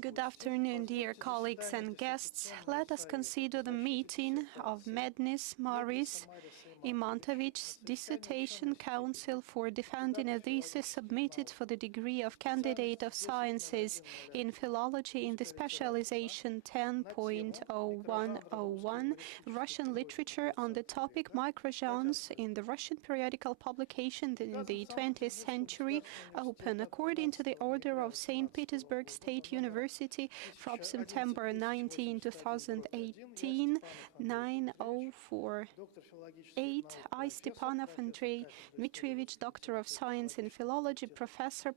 Good afternoon, dear colleagues and guests. Let us consider the meeting of Mednis, Maris, Imantovic's Dissertation Council for defending a thesis submitted for the degree of Candidate of Sciences in Philology in the specialization 10.0101, Russian literature on the topic Microgenres in the Russian periodical publication in the 20th century, open according to the order of St. Petersburg State University from September 19, 2018, 9048. I, Stepanov Andrei Dmitrievich, Doctor of Science in Philology, Professor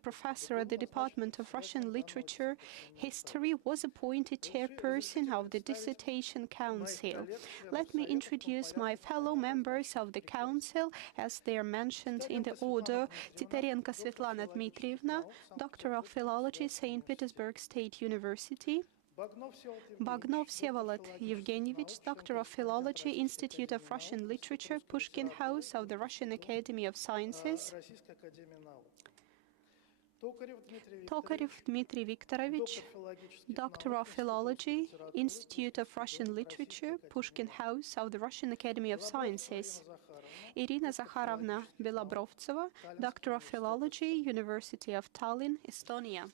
at the Department of Russian Literature, History, was appointed chairperson of the Dissertation Council. Let me introduce my fellow members of the Council as they are mentioned in the order: Titarenko Svetlana Dmitrievna, Doctor of Philology, St. Petersburg State University; Bagnov Vsevolod Evgenievich, Doctor of Philology, Institute of Russian Literature, Pushkin House of the Russian Academy of Sciences; Tokarev Dmitry Viktorovich, Doctor of Philology, Institute of Russian Literature, Pushkin House of the Russian Academy of Sciences; Irina Zakharovna Belobrovtseva, Doctor of Philology, University of Tallinn, Estonia.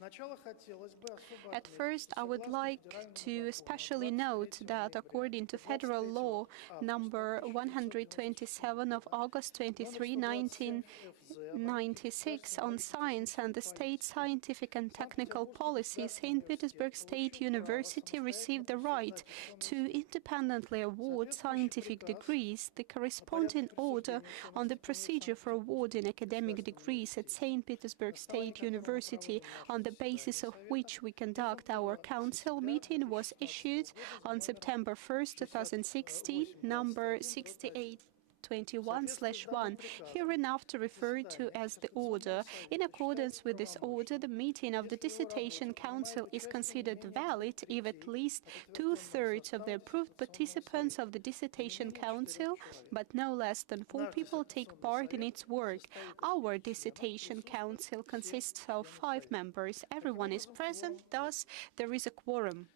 At first, I would like to especially note that according to Federal Law number 127 of August 23, 1996 on science and the state scientific and technical policy, St. Petersburg State University received the right to independently award scientific degrees. The corresponding order on the procedure for awarding academic degrees at St. Petersburg State University, on the basis of which we conduct our council meeting, was issued on September 1st, 2016, number 6821/1, hereinafter referred to as the order. In accordance with this order, the meeting of the Dissertation Council is considered valid if at least 2/3 of the approved participants of the Dissertation Council, but no less than 4 people, take part in its work. Our Dissertation Council consists of 5 members. Everyone is present, thus there is a quorum.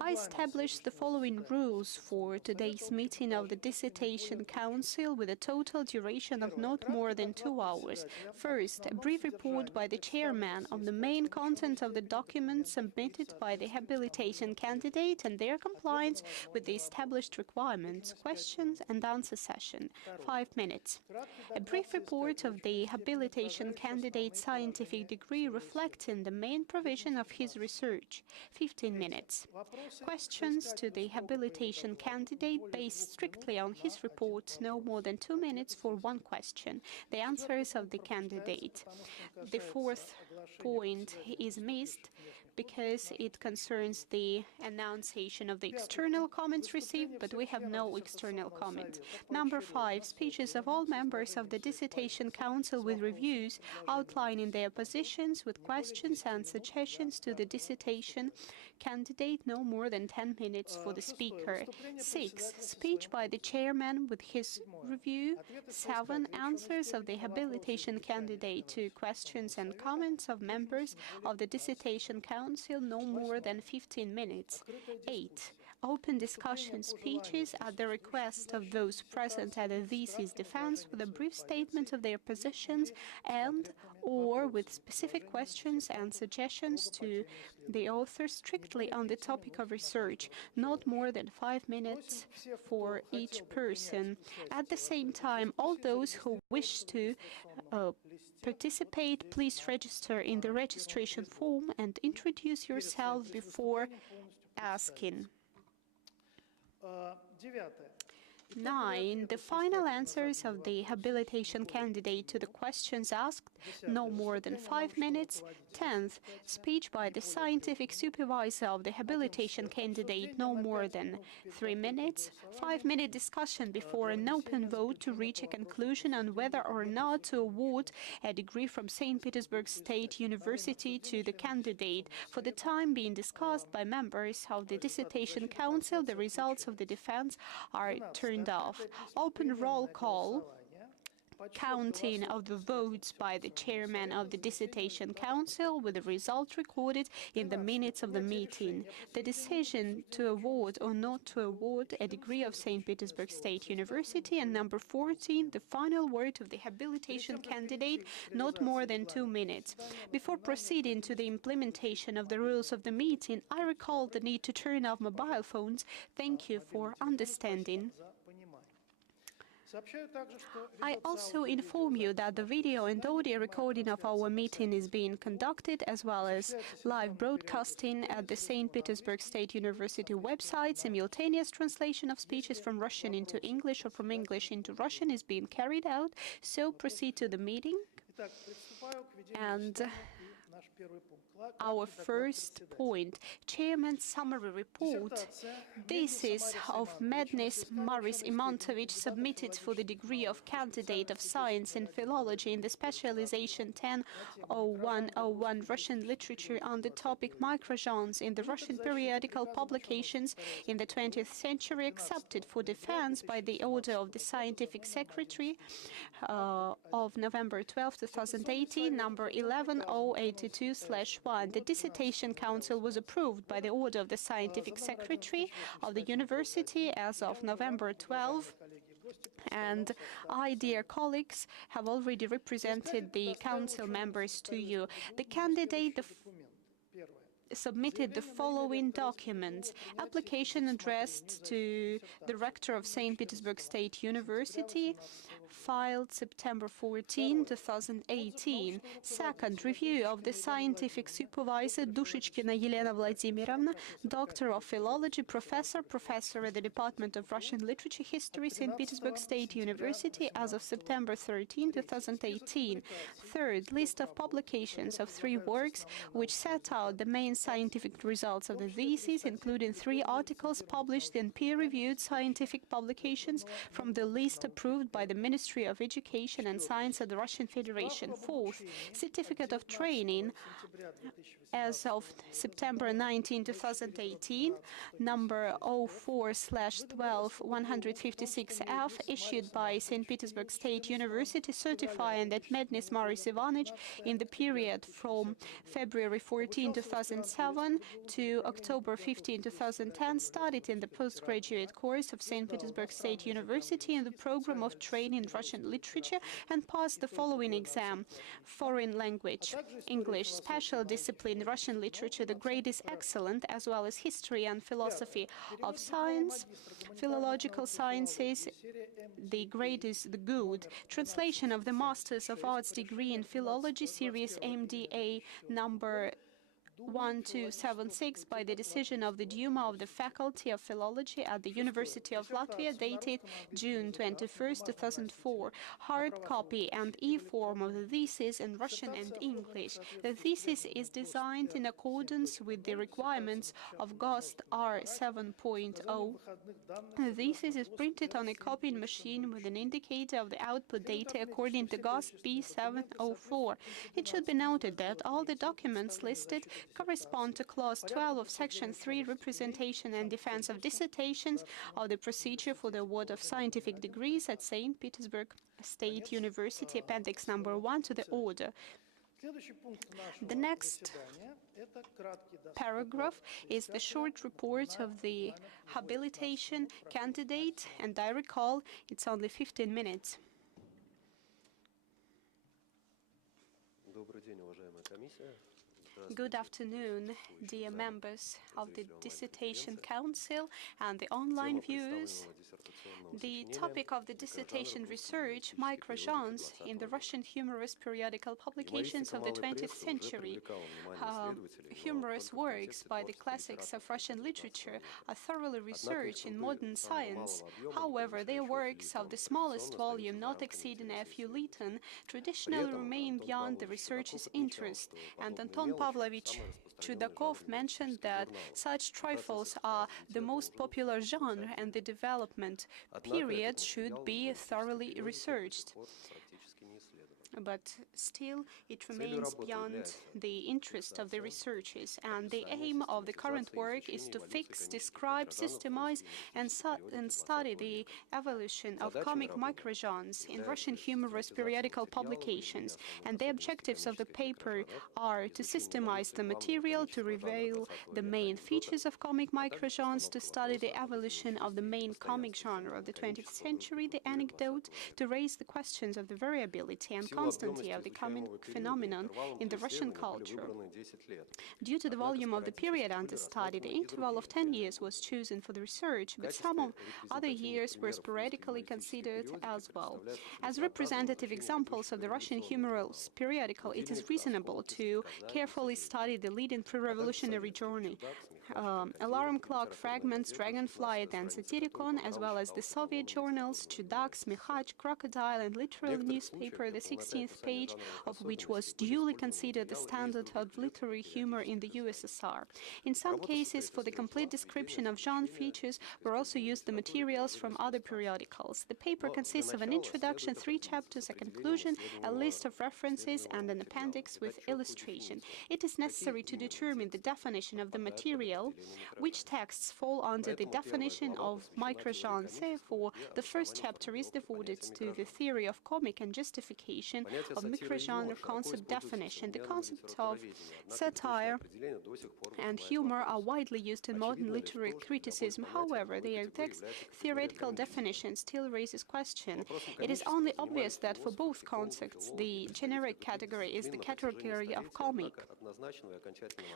I established the following rules for today's meeting of the Dissertation Council with a total duration of not more than 2 hours. First, a brief report by the chairman on the main content of the documents submitted by the habilitation candidate and their compliance with the established requirements. Questions and answer session, 5 minutes. A brief report of the habilitation candidate's scientific degree reflecting the main provision of his research, 15 minutes. Questions to the habilitation candidate based strictly on his report, no more than 2 minutes for 1 question. The answers of the candidate. The 4th point is missed because it concerns the annunciation of the external comments received, but we have no external comment. Number 5, speeches of all members of the Dissertation Council with reviews outlining their positions with questions and suggestions to the dissertation candidate, no more than 10 minutes for the speaker. 6, speech by the chairman with his review. 7, answers of the habilitation candidate to questions and comments of members of the Dissertation Council, no more than 15 minutes. 8, open discussion speeches at the request of those present at a thesis defense with a brief statement of their positions and/or with specific questions and suggestions to the author strictly on the topic of research, not more than 5 minutes for each person. At the same time, all those who wish to participate, please register in the registration form and introduce yourself before asking. 9, the final answers of the habilitation candidate to the questions asked, no more than 5 minutes. 10th, speech by the scientific supervisor of the habilitation candidate, no more than 3 minutes. 5-minute discussion before an open vote to reach a conclusion on whether or not to award a degree from St. Petersburg State University to the candidate. For the time being discussed by members of the Dissertation Council, the results of the defense are turned off. Open roll call. counting of the votes by the chairman of the Dissertation Council, with the result recorded in the minutes of the meeting. The decision to award or not to award a degree of St. Petersburg State University, and number 14, the final word of the habilitation candidate, not more than 2 minutes. Before proceeding to the implementation of the rules of the meeting, I recall the need to turn off mobile phones. Thank you for understanding. I also inform you that the video and audio recording of our meeting is being conducted, as well as live broadcasting at the St. Petersburg State University website. Simultaneous translation of speeches from Russian into English or from English into Russian is being carried out. So proceed to the meeting. And our first point, Chairman's summary report. Thesis of Mednis Maris Imantovich, submitted for the degree of Candidate of Science in Philology in the specialization 10.01.01 Russian Literature on the topic Microgenres in the Russian periodical publications in the 20th century, accepted for defense by the order of the Scientific Secretary of November 12, 2018, number 11082/1. The Dissertation Council was approved by the order of the Scientific Secretary of the University as of November 12, and I, dear colleagues, have already represented the Council members to you. The candidate submitted the following documents: application addressed to the rector of St. Petersburg State University, filed September 14, 2018. Second, review of the scientific supervisor Dushichkina Yelena Vladimirovna, Doctor of Philology, Professor at the Department of Russian Literature History, St. Petersburg State University, as of September 13, 2018. Third, list of publications of 3 works which set out the main scientific results of the thesis, including 3 articles published in peer-reviewed scientific publications from the list approved by the Ministry of Education and Science of the Russian Federation. Fourth, certificate of training as of September 19, 2018, number 04/12-156F, issued by St. Petersburg State University, certifying that Mednis Maris Ivanich, in the period from February 14, 2007 to October 15, 2010, studied in the postgraduate course of St. Petersburg State University in the program of training Russian literature and passed the following exam: foreign language, English, special discipline, Russian literature, the grade is excellent, as well as history and philosophy of science, philological sciences, the grade is the good. Translation of the Masters of Arts degree in Philology, series MDA number 1276, by the decision of the Duma of the Faculty of Philology at the University of Latvia, dated June 21, 2004. Hard copy and e-form of the thesis in Russian and English. The thesis is designed in accordance with the requirements of GOST R 7.0. The thesis is printed on a copying machine with an indicator of the output data according to GOST B704. It should be noted that all the documents listed correspond to Clause 12 of Section 3, Representation and Defense of Dissertations, of the procedure for the award of scientific degrees at St. Petersburg State University, Appendix number 1 to the order. The next paragraph is the short report of the habilitation candidate, and I recall it's only 15 minutes. Good afternoon, dear members of the Dissertation Council and the online viewers. The topic of the dissertation research, Microgenres in the Russian humorous periodical publications of the 20th century. Humorous works by the classics of Russian literature are thoroughly researched in modern science. However, their works of the smallest volume, not exceeding a few litten, traditionally remain beyond the researcher's interest, and Anton Pavlovich Chudakov mentioned that such trifles are the most popular genre and the development period should be thoroughly researched. but still it remains beyond the interest of the researchers, and the aim of the current work is to fix, describe, systemize, and study the evolution of comic microgenres in Russian humorous periodical publications, and the objectives of the paper are to systemize the material, to reveal the main features of comic microgenres, to study the evolution of the main comic genre of the 20th century, the anecdote, to raise the questions of the variability and constancy of the comic phenomenon in the Russian culture. Due to the volume of the period under study, the interval of 10 years was chosen for the research, but some of other years were sporadically considered as well. As representative examples of the Russian humorous periodical, it is reasonable to carefully study the leading pre-revolutionary journey, Alarm Clock, Fragments, Dragonflight, and Satyricon, as well as the Soviet journals Chudak, Smihach, Crocodile, and literal newspaper, the 16th page of which was duly considered the standard of literary humor in the USSR. In some cases, for the complete description of genre features, were also used the materials from other periodicals. The paper consists of an introduction, 3 chapters, a conclusion, a list of references, and an appendix with illustration. It is necessary to determine the definition of the material, which texts fall under the definition of microgenres. Therefore, the first chapter is devoted to the theory of comic and justification of microgenre concept definition. The concepts of satire and humor are widely used in modern literary criticism. However, their theoretical definition still raises question. It is only obvious that for both concepts, the generic category is the category of comic.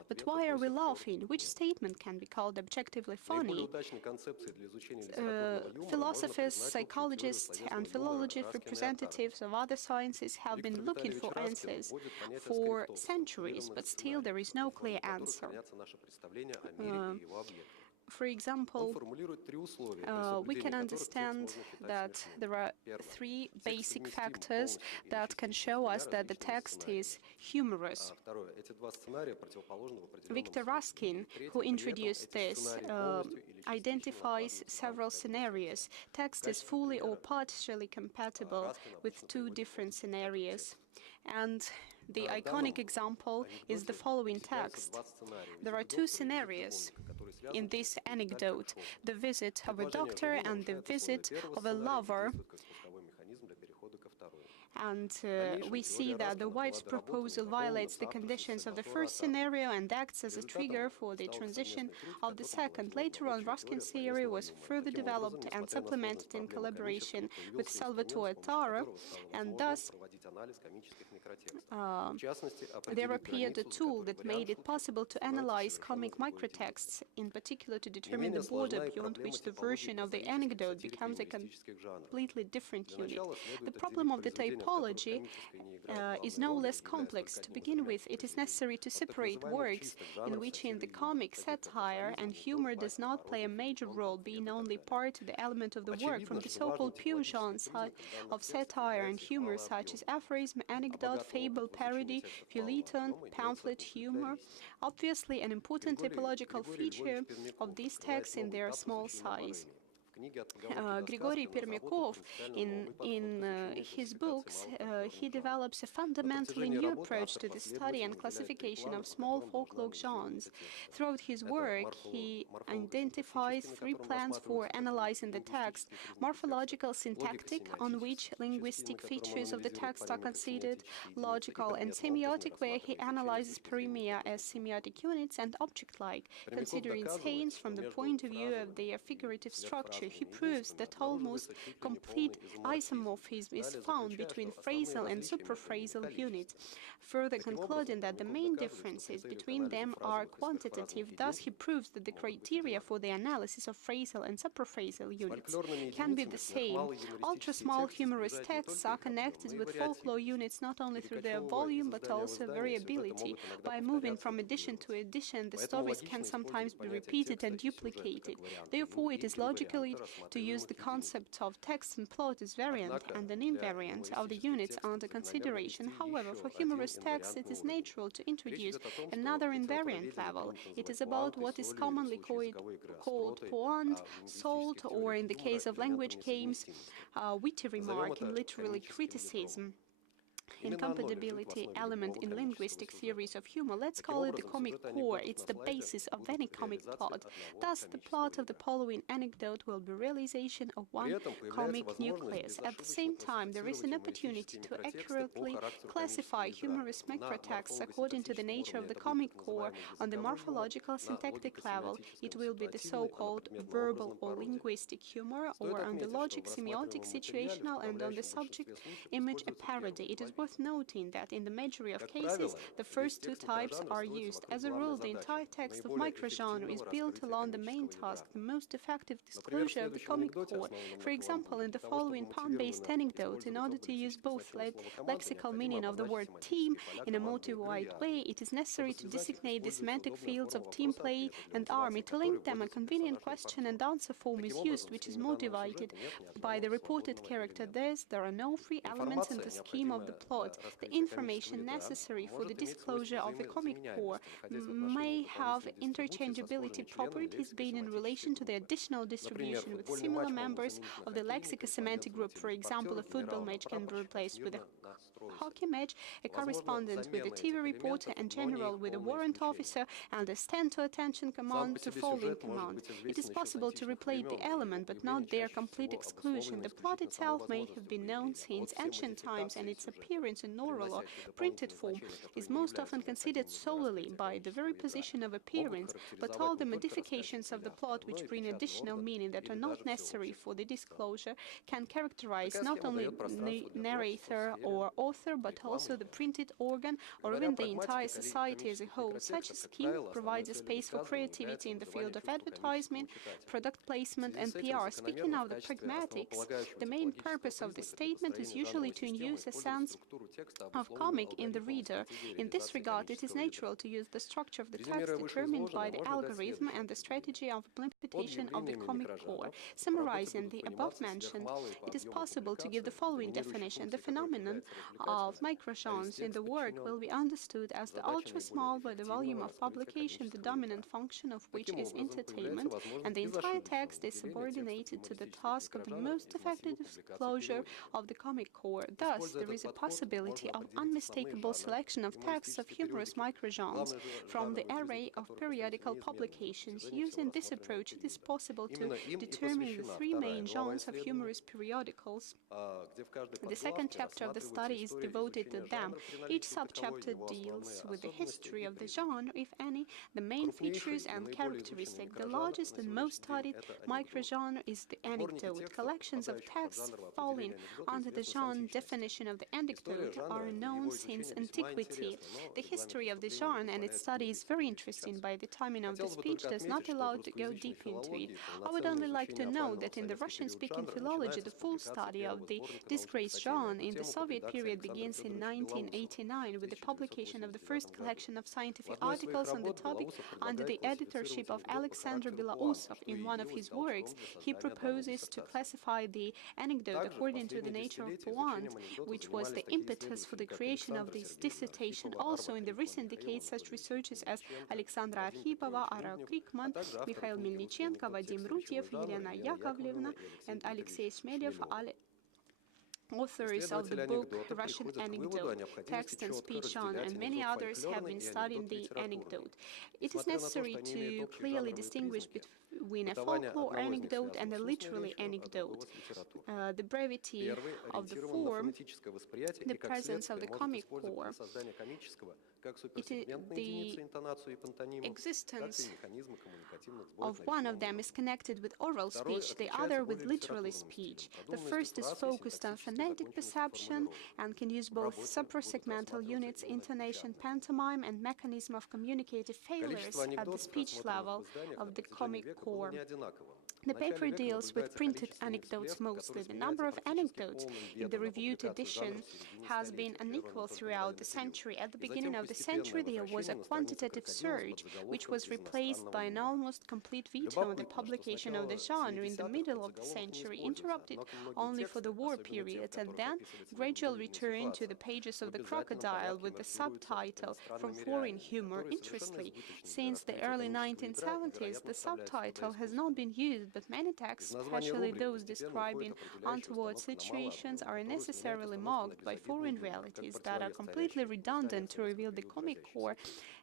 But why are we laughing? Which statement can be called objectively funny? Philosophers, psychologists, and philology representatives of other sciences have been looking for answers for centuries, but still there is no clear answer. For example, we can understand that there are 3 basic factors that can show us that the text is humorous. Victor Ruskin, who introduced this, identifies several scenarios. Text is fully or partially compatible with 2 different scenarios. And the iconic example is the following text. There are 2 scenarios in this anecdote, the visit of a doctor and the visit of a lover. And we see that the wife's proposal violates the conditions of the first scenario and acts as a trigger for the transition of the second. Later on, Ruskin's theory was further developed and supplemented in collaboration with Salvatore Tara, and thus there appeared a tool that made it possible to analyze comic microtexts, in particular to determine the border beyond which the version of the anecdote becomes a completely different unit. The problem of the typology is no less complex. To begin with, it is necessary to separate works in which in the comic satire and humor does not play a major role, being only part of the element of the work, from the so-called pure genres of satire and humor, such as aphorism, anecdote, fable, parody, feuilleton, pamphlet, humor. Obviously, an important typological feature of these texts in their small size. Grigory Permякov, in his books, he develops a fundamentally new approach to the study and classification of small folklore genres. Throughout his work, he identifies 3 plans for analyzing the text: morphological, syntactic, on which linguistic features of the text are considered; logical and semiotic, where he analyzes parimia as semiotic units; and object-like, considering sayings from the point of view of their figurative structure. He proves that almost complete isomorphism is found between phrasal and supraphrasal units, further concluding that the main differences between them are quantitative. Thus, he proves that the criteria for the analysis of phrasal and supraphrasal units can be the same. Ultra-small humorous texts are connected with folklore units not only through their volume but also variability. By moving from edition to edition, the stories can sometimes be repeated and duplicated. Therefore, it is logically to use the concept of text and plot as variant and an invariant of the units under consideration. However, for humorous texts, it is natural to introduce another invariant level. It is about what is commonly called pointe, salt, or in the case of language games, witty remark in literary criticism. incompatibility element in linguistic theories of humor. Let's call it the comic core. It's the basis of any comic plot. Thus, the plot of the following anecdote will be realization of one comic nucleus. At the same time, there is an opportunity to accurately classify humorous microtexts according to the nature of the comic core. On the morphological syntactic level, it will be the so-called verbal or linguistic humor, or on the logic, semiotic, situational, and on the subject image, a parody. It is worth noting that in the majority of cases, the first two types are used. As a rule, the entire text of microgenre is built along the main task, the most effective disclosure of the comic core. For example, in the following pun-based anecdote, in order to use both lexical meaning of the word team in a motive-wide way, it is necessary to designate the semantic fields of team play and army. To link them, a convenient question and answer form is used, which is motivated by the reported character. Thus, there are no free elements in the scheme of the plot. The information necessary for the disclosure of the comic core may have interchangeability properties being in relation to the additional distribution with similar members of the lexicosemantic group. For example, a football match can be replaced with a hockey match, a correspondent with a TV reporter, and general with a warrant officer, and a stand to attention command to following command. It is possible to replace the element, but not their complete exclusion. The plot itself may have been known since ancient times, and its appearance in oral or printed form is most often considered solely by the very position of appearance, but all the modifications of the plot which bring additional meaning that are not necessary for the disclosure can characterize not only narrator or author, but also the printed organ or even the entire society as a whole. Such a scheme provides a space for creativity in the field of advertisement, product placement, and PR. Speaking of the pragmatics, the main purpose of the statement is usually to induce a sense of comic in the reader. In this regard, it is natural to use the structure of the text determined by the algorithm and the strategy of implementation of the comic core. Summarizing the above mentioned, it is possible to give the following definition. The phenomenon of microgenres in the work will be understood as the ultra-small by the volume of publication, the dominant function of which is entertainment, and the entire text is subordinated to the task of the most effective disclosure of the comic core. Thus, there is a possibility of unmistakable selection of texts of humorous microgenres from the array of periodical publications. Using this approach, it is possible to determine the three main genres of humorous periodicals. The second chapter of the study is devoted to them. Each subchapter deals with the history of the genre, if any, the main features and characteristics. The largest and most studied microgenre is the anecdote. Collections of texts falling under the genre definition of the anecdote are known since antiquity. The history of the genre and its study is very interesting. By the timing of the speech does not allow to go deep into it. I would only like to note that in the Russian-speaking philology, the full study of the disgraced genre in the Soviet period begins in 1989 with the publication of the first collection of scientific articles on the topic under the editorship of Alexander Belousov. In one of his works, he proposes to classify the anecdote according to the nature of poant, which was the impetus for the creation of this dissertation. Also, in the recent decades, such researchers as Alexandra Arkhipova, Ara Krikman, Mikhail Melnichenko, Vadim Rutyev, Elena Yakovlevna, and Alexei Shmelyev are authors of the book Russian Anecdote, Text and Speech Genre, and many others have been studying the anecdote. It is necessary to clearly distinguish between a folklore anecdote and a literary anecdote. The brevity of the form, the presence of the comic core, the existence of one of them is connected with oral speech, the other with literary speech. The first is focused on phonetic perception and can use both suprasegmental units, intonation, pantomime, and mechanism of communicative failures at the speech level of the comic core. The paper deals with printed anecdotes mostly. The number of anecdotes in the reviewed edition has been unequal throughout the century. At the beginning of the century, there was a quantitative surge, which was replaced by an almost complete veto on the publication of the genre in the middle of the century, interrupted only for the war period, and then gradual return to the pages of the Crocodile with the subtitle From Foreign Humor. Interestingly, since the early 1970s, the subtitle has not been used but many texts, especially those describing untoward situations, are necessarily marked by foreign realities that are completely redundant to reveal the comic core,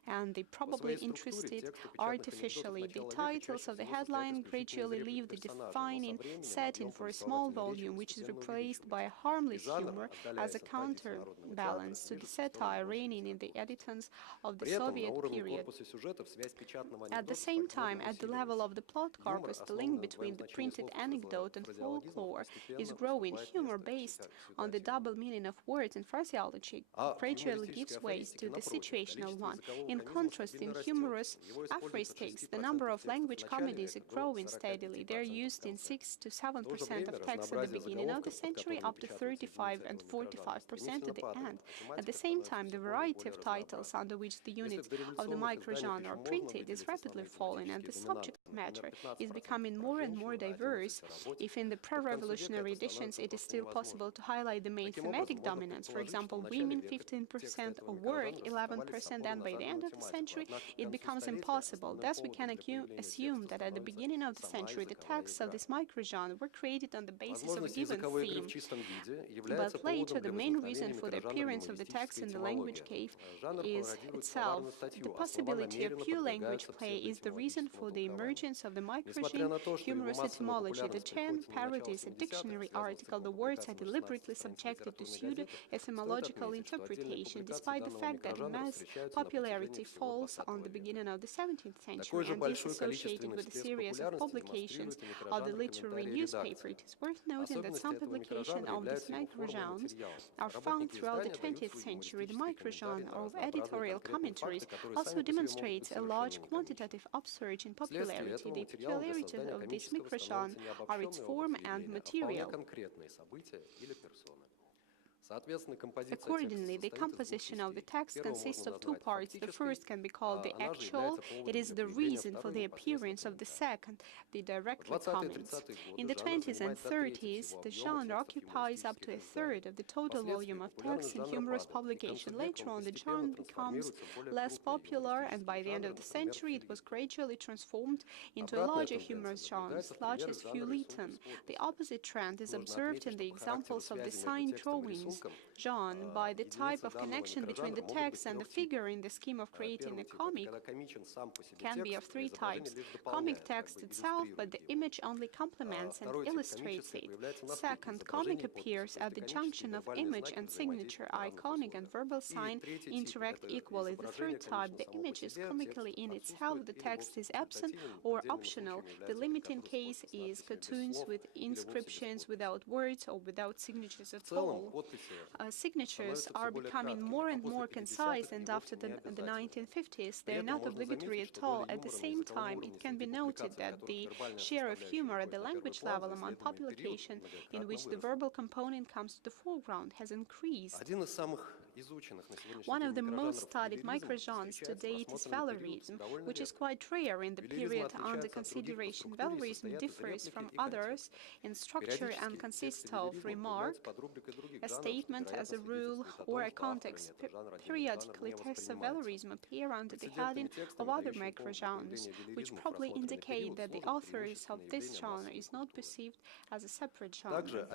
and they probably interested artificially. The titles of the headline gradually leave the defining setting for a small volume, which is replaced by a harmless humor as a counterbalance to the satire reigning in the editons of the Soviet period. At the same time, at the level of the plot corpus, the link between the printed anecdote and folklore is growing. Humor based on the double meaning of words and phraseology gradually gives way to the situational one. In contrast, in humorous aphoristics, the number of language comedies is growing steadily. They're used in 6 to 7% of texts at the beginning of the century, up to 35 and 45% at the end. At the same time, the variety of titles under which the units of the microgenre are printed is rapidly falling, and the subject matter is becoming more and more diverse. If in the pre-revolutionary editions it is still possible to highlight the main thematic dominance, for example, women 15% of work, 11%, and by the end of the century it becomes impossible. Thus, we can assume that at the beginning of the century the texts of this microgenre were created on the basis of a given theme. But later, the main reason for the appearance of the text in the language cave is itself. The possibility of pure language play is the reason for the emergence of the microgenre humorous etymology. The gen parodies a dictionary article. The words are deliberately subjected to pseudo-etymological interpretation, despite the fact that mass popularity falls on the beginning of the 17th century and is associated with a series of publications of the literary newspaper. It is worth noting that some publications of these microgenres are found throughout the 20th century. The microgenre of editorial commentaries also demonstrates a large quantitative upsurge in popularity. The peculiarities of this microgenre are its form and material. Accordingly, the composition of the text consists of two parts. The first can be called the actual. It is the reason for the appearance of the second, the directly comments. In the 20s and 30s, the genre occupies up to a third of the total volume of text in humorous publication. Later on, the genre becomes less popular, and by the end of the century, it was gradually transformed into a larger humorous genre, such as feuilleton. The opposite trend is observed in the examples of the sign drawings genre. By the type of connection between the text and the figure in the scheme of creating a comic can be of three types. Comic text itself, but the image only complements and illustrates it. Second, comic appears at the junction of image and signature. Iconic and verbal sign interact equally. The third type, the image is comically in itself, the text is absent or optional. The limiting case is cartoons with inscriptions without words or without signatures at all. Signatures are becoming more and more concise, and after the 1950s, they are not obligatory at all. At the same time, it can be noted that the share of humor at the language level among publication in which the verbal component comes to the foreground has increased. One of the most studied microgenres to date is Valorism, which is quite rare in the period under consideration. Valorism differs from others in structure and consists of remark, a statement as a rule, or a context. Periodically, texts of Valorism appear under the heading of other microgenres, which probably indicate that the authors of this genre is not perceived as a separate genre.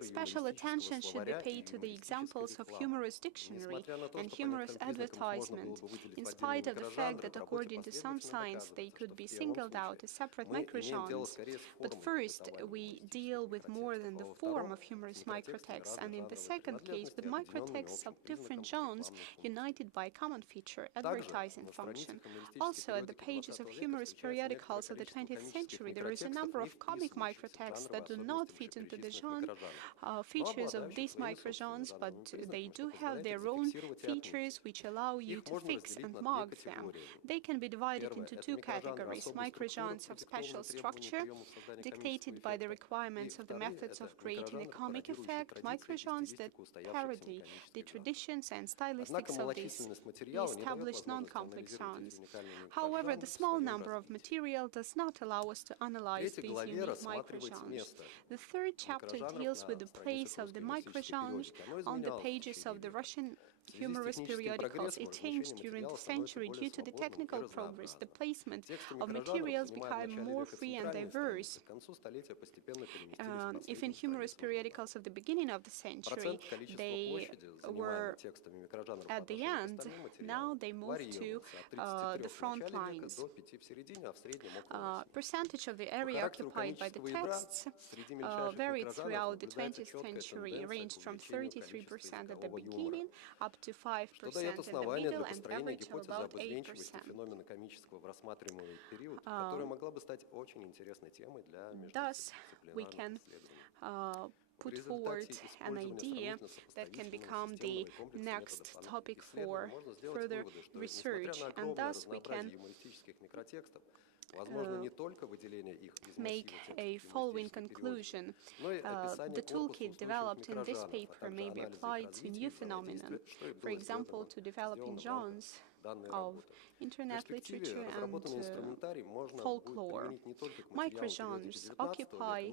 Special attention should be paid to the examples of humorous dictionary and humorous advertisement, in spite of the fact that according to some science they could be singled out as separate microgenres. But first, we deal with more than the form of humorous microtexts, and in the second case, with microtexts of different genres united by a common feature, advertising function. Also, at the pages of humorous periodicals of the 20th century, there is a number of comic microtexts that do not fit into the genre features of these microgenres, but they do have their own features which allow you to fix and mark them. They can be divided into two categories: microgenres of special structure, dictated by the requirements of the methods of creating a comic effect, microgenres that parody the traditions and stylistics of these established non-complex genres. However, the small number of material does not allow us to analyze these unique microgenres. The third chapter deals with the place of the microgenres on the pages of the Russian humorous periodicals. It changed during the century due to the technical progress. The placement of materials became more free and diverse. If in humorous periodicals of the beginning of the century they were at the end, now they moved to the front lines. Percentage of the area occupied by the texts varied throughout the 20th century, ranged from 33% at the beginning up to 5% in the middle, and average of about 8%. Thus, we can put forward an idea that can become the next topic for further research, and thus we can make a following conclusion. The toolkit developed in this paper may be applied to new phenomena, for example, to developing genres of internet literature and folklore. Microgenres occupy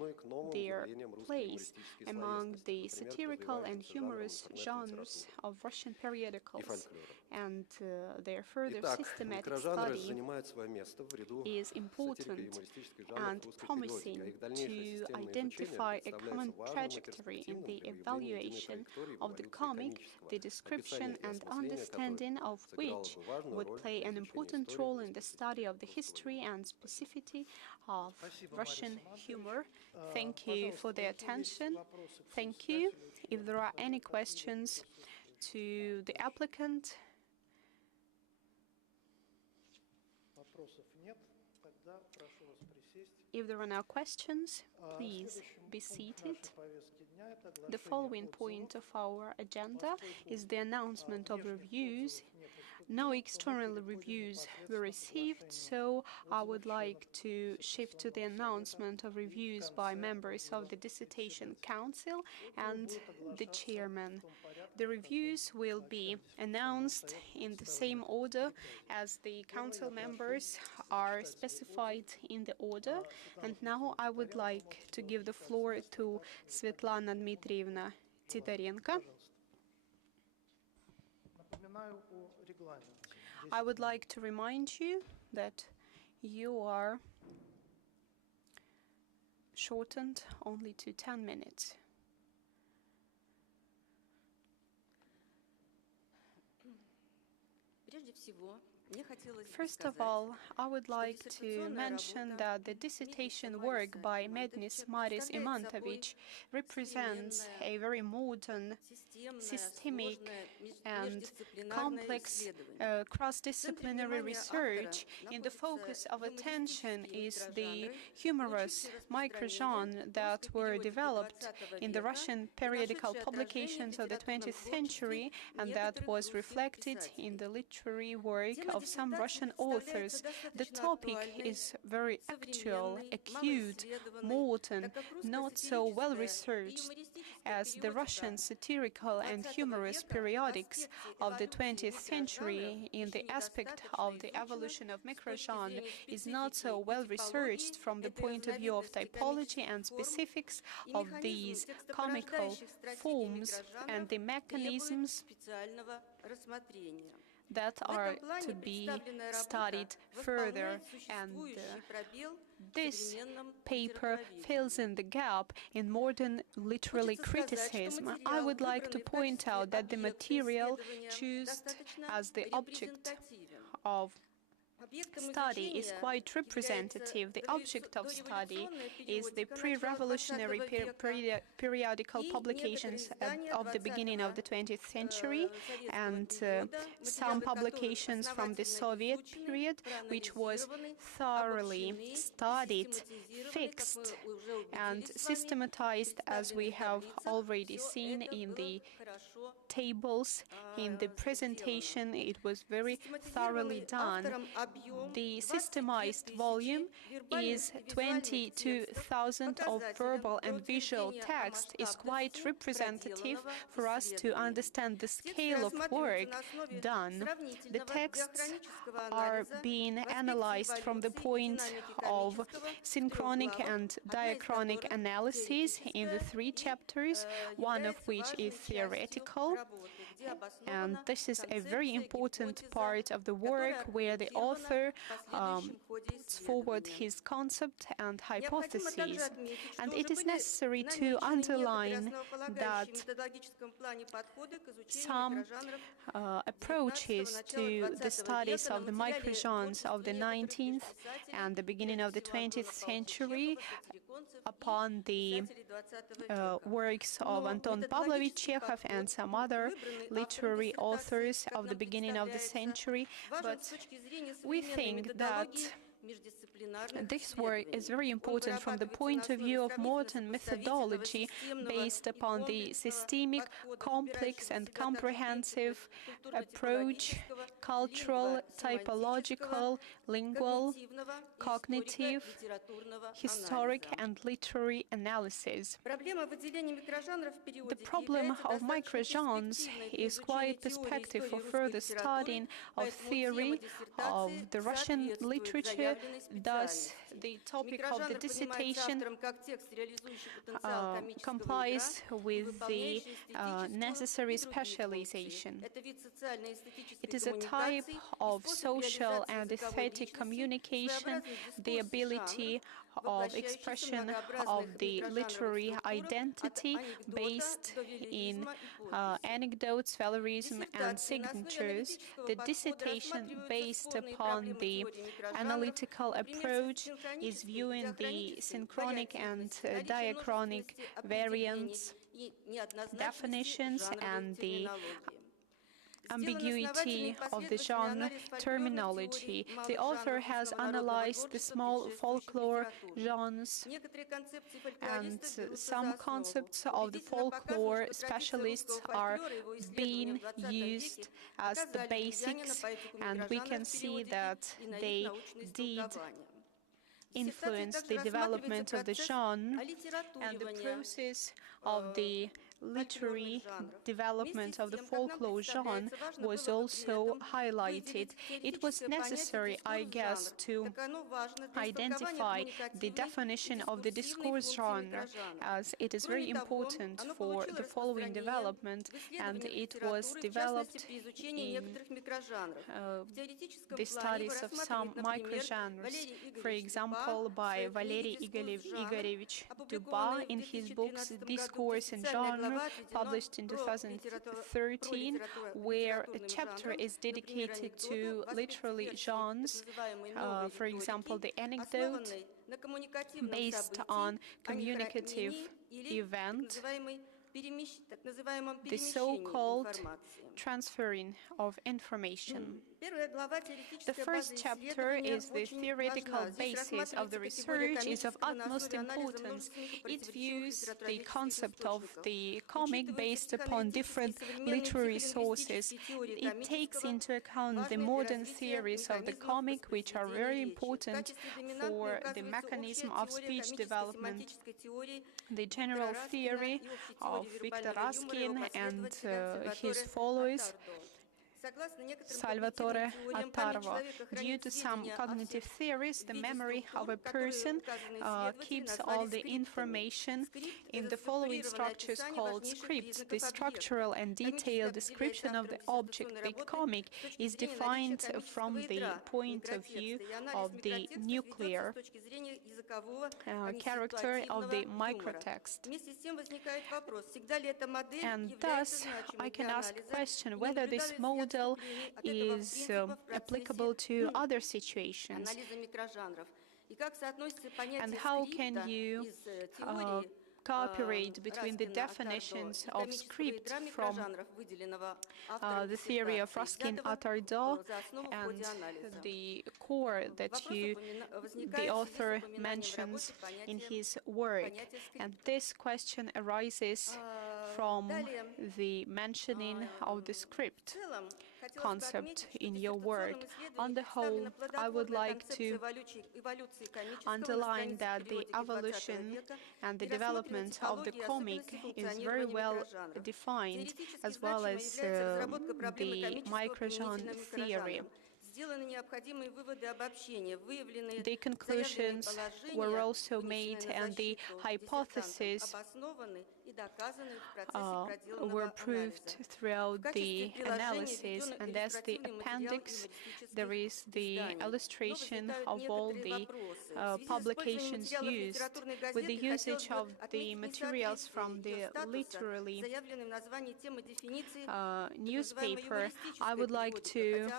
their place among the satirical and humorous genres of Russian periodicals, and their further systematic study is important and promising to identify a common trajectory in the evaluation of the comic, the description and understanding of which would play an important role in the study of the history and specificity of Russian humor. Thank you for the attention. Thank you. If there are any questions to the applicant. If there are no questions, please be seated. The following point of our agenda is the announcement of reviews. No external reviews were received, so I would like to shift to the announcement of reviews by members of the Dissertation Council and the chairman. The reviews will be announced in the same order as the council members are specified in the order. And now I would like to give the floor to Svetlana Dmitrievna Titarenko. I would like to remind you that you are shortened only to 10 minutes. First of all, I would like to mention that the dissertation work by Mednis Maris Imantovich represents a very modern, systemic and complex cross-disciplinary research. In the focus of attention is the humorous microgenre that were developed in the Russian periodical publications of the 20th century and that was reflected in the literary work of some Russian authors. The topic is very actual, acute, modern, not so well researched as the Russian satirical and humorous periodics of the 20th century. In the aspect of the evolution of microgenre is not so well researched from the point of view of typology and specifics of these comical forms and the mechanisms that are to be studied further, and this paper fills in the gap in modern literary criticism. I would like to point out that the material chosen as the object of study is quite representative. The object of study is the pre-revolutionary periodical publications of the beginning of the 20th century and some publications from the Soviet period, which was thoroughly studied, fixed, and systematized, as we have already seen in the tables in the presentation. It was very thoroughly done. The systemized volume is 22,000 of verbal and visual text is quite representative for us to understand the scale of work done. The texts are being analyzed from the point of synchronic and diachronic analysis in the 3 chapters, one of which is theoretical. And this is a very important part of the work where the author puts forward his concept and hypotheses. And it is necessary to underline that some approaches to the studies of the microgenres of the 19th and the beginning of the 20th century upon the works of Anton Pavlovich Chekhov and some other literary authors of the beginning of the century, but we think that this work is very important from the point of view of modern methodology based upon the systemic, complex and comprehensive approach, cultural, typological, lingual, cognitive, historic and literary analysis. The problem of microgenres is quite perspective for further studying of theory of the Russian literature. Thus, the topic of the dissertation complies with the necessary specialization. It is a type of social and aesthetic communication, the ability of expression of the literary identity based in anecdotes, valorism, and signatures. The dissertation based upon the analytical approach is viewing the synchronic and diachronic variants, definitions, and the ambiguity of the genre terminology. The author has analyzed the small folklore genres, and some concepts of the folklore specialists are being used as the basics, and we can see that they did influence the development of the genre, and the process of the literary development of the folklore genre was also highlighted. It was necessary, I guess, to identify the definition of the discourse genre, as it is very important for the following development, and it was developed in the studies of some microgenres, for example, by Valery Igorevich Duba in his books Discourse and Genre, published in 2013, where a chapter is dedicated to literary genres, for example, the anecdote based on communicative event, the so-called transferring of information. The first chapter is the theoretical basis of the research, is of utmost importance. It views the concept of the comic based upon different literary sources. It takes into account the modern theories of the comic, which are very important for the mechanism of speech development. The general theory of Viktor Raskin and his followers, Salvatore Attarvo. Due to some cognitive theories, the memory of a person keeps all the information in the following structures called scripts. The structural and detailed description of the object, the comic, is defined from the point of view of the nuclear character of the microtext. And thus, I can ask a question whether this mode is applicable to other situations, and how can you cooperate between the definitions of script from the theory of Raskin-Attardo and the core that the author mentions in his work. And this question arises from the mentioning of the script concept in your work. On the whole, I would like to underline that the evolution and the development of the comic is very well defined, as well as the microgenre theory. The conclusions were also made, and the hypotheses were proved throughout the analysis. And as the appendix, there is the illustration of all the publications used. With the usage of the materials from the literary newspaper, I would like to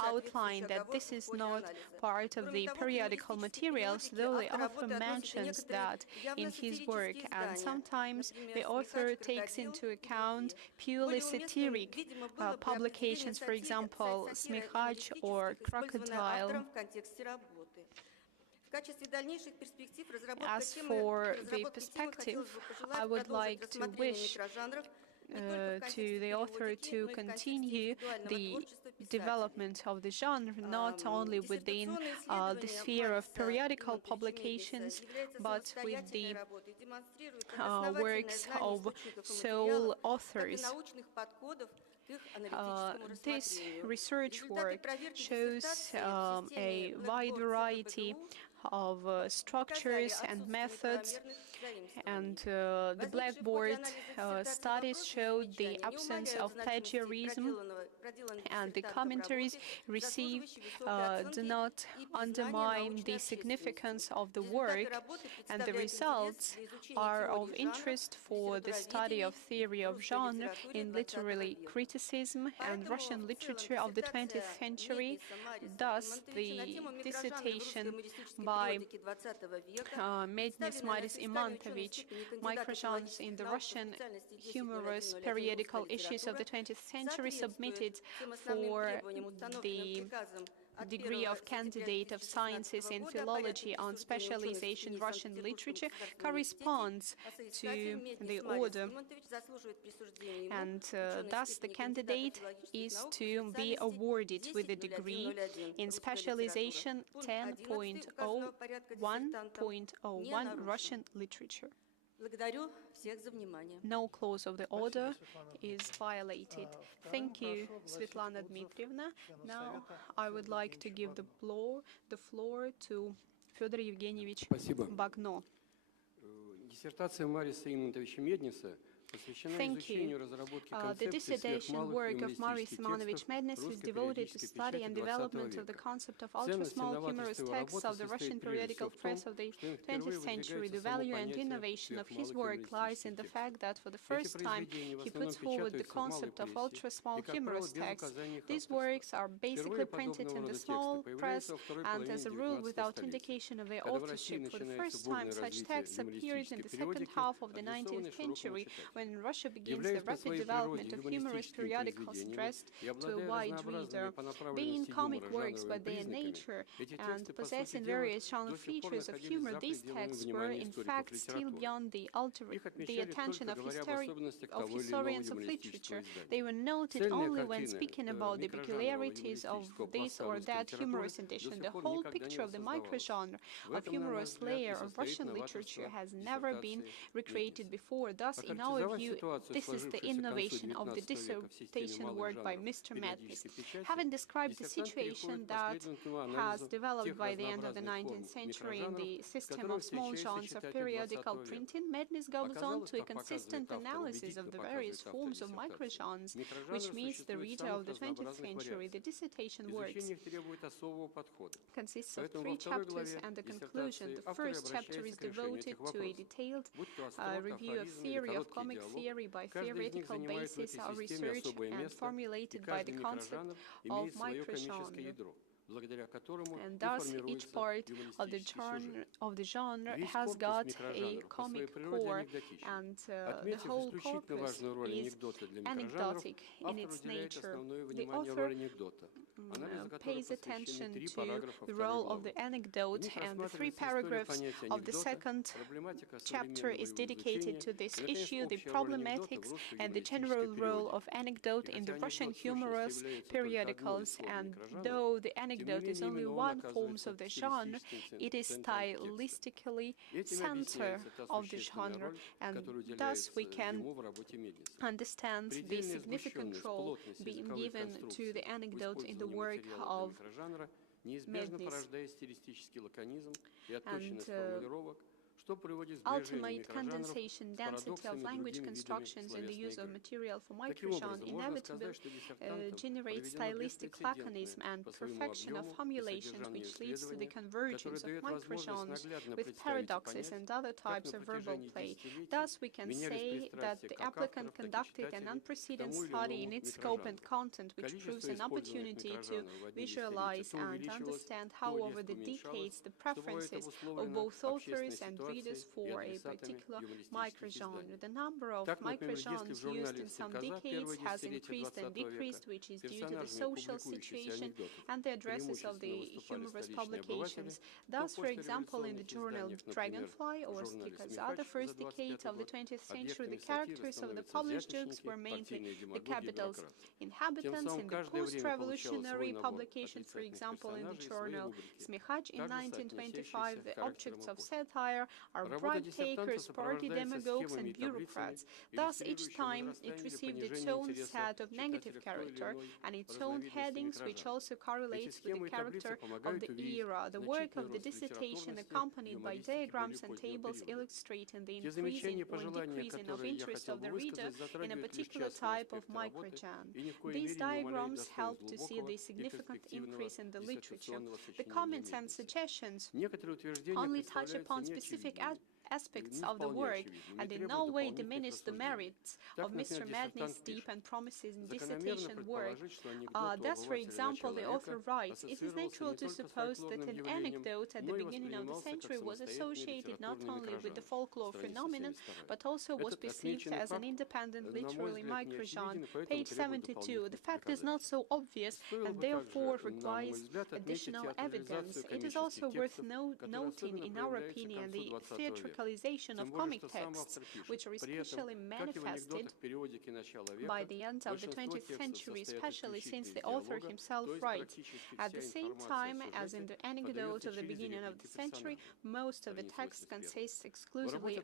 outline that this is not part of the periodical materials, though the author mentions that in his work, and sometimes the author takes into account purely satiric publications, for example, Smihach or Crocodile. As for the perspective, I would like to wish to the author to continue the development of the genre, not only within the sphere of periodical publications, but with the works of sole authors. This research work shows a wide variety of structures and methods, and the Blackboard studies showed the absence of plagiarism, and the commentaries received do not undermine the significance of the work, and the results are of interest for the study of theory of genre in literary criticism and Russian literature of the 20th century. Thus, the dissertation by Mednis Microgenres in the Russian humorous periodical issues of the 20th century, submitted for the degree of Candidate of Sciences in Philology on specialization Russian literature, corresponds to the order, and thus the candidate is to be awarded with a degree in specialization 10.01.01 Russian literature. No clause of the order is violated. Thank you, Svetlana Dmitrievna. Now I would like to give the floor to Fyodor Evgenievich Bagno. Thank you. The dissertation work of Maris Simonovich Mednis is devoted to study and development of the concept of ultra-small humorous texts of the Russian periodical press of the 20th century. The value and innovation of his work lies in the fact that for the first time he puts forward the concept of ultra-small humorous texts. These works are basically printed in the small press and as a rule without indication of their authorship. For the first time such texts appeared in the second half of the 19th century, when in Russia begins the rapid development of humorous periodicals addressed to a wide reader. Being comic works by their nature and possessing various genre features of humor, these texts were in fact still beyond the attention of historians of literature. They were noted only when speaking about the peculiarities of this or that humorous edition. The whole picture of the microgenre of humorous layer of Russian literature has never been recreated before. Thus, in our view, this is the innovation of the dissertation work by Mr. Mednis. Having described the situation that has developed by the end of the 19th century in the system of small genres of periodical printing, Mednis goes on to a consistent analysis of the various forms of microgenres which meets the reader of the 20th century. The dissertation works consists of 3 chapters and a conclusion. The first chapter is devoted to a detailed review of theory of comic theory by theoretical basis of research and formulated by the concept of microgenre. And thus, each part of the genre has got a comic core, and the whole corpus is anecdotic in its nature. The author pays attention to the role of the anecdote, and the 3 paragraphs of the second chapter is dedicated to this issue, the problematics and the general role of anecdote in the Russian humorous periodicals. And though the anecdote is only one form of the genre, it is stylistically center of the genre, and thus we can understand the significant role being given to the anecdote in the work of Mednis. And ultimate condensation, density of language constructions, and the use of material for microgenres inevitably generates stylistic laconism and perfection of formulations, which leads to the convergence of microgenres with paradoxes and other types of verbal play. Thus, we can say that the applicant conducted an unprecedented study in its scope and content, which proves an opportunity to visualize and understand how over the decades the preferences of both authors and readers for a particular microgenre. The number of microgenres used in some decades has increased and decreased, which is due to the social situation and the addresses of the humorous publications. Thus, for example, in the journal Dragonfly or Strikazа, the first decade of the 20th century, the characters of the published jokes were mainly the capital's inhabitants. In the post-revolutionary publication, for example, in the journal Smechach in 1925, the objects of satire are bribe-takers, party demagogues, and bureaucrats. Thus, each time it received its own set of negative character and its own headings, which also correlates with the character of the era. The work of the dissertation, accompanied by diagrams and tables illustrating the increasing or decreasing of interest of the reader in a particular type of microgenre. These diagrams help to see the significant increase in the literature. The comments and suggestions only touch upon specific aspects of the work and in no way diminish the merits of Mr. Mednis' deep and promising dissertation work. Thus, for example, the author writes, "It is natural to suppose that an anecdote at the beginning of the century was associated not only with the folklore phenomenon, but also was perceived as an independent literary microgenre." Page 72. The fact is not so obvious and therefore requires additional evidence. It is also worth noting, in our opinion, the theatricalization of comic texts, which are especially manifested by the end of the 20th century, especially since the author himself writes. At the same time as in the anecdote of the beginning of the century, most of the text consists exclusively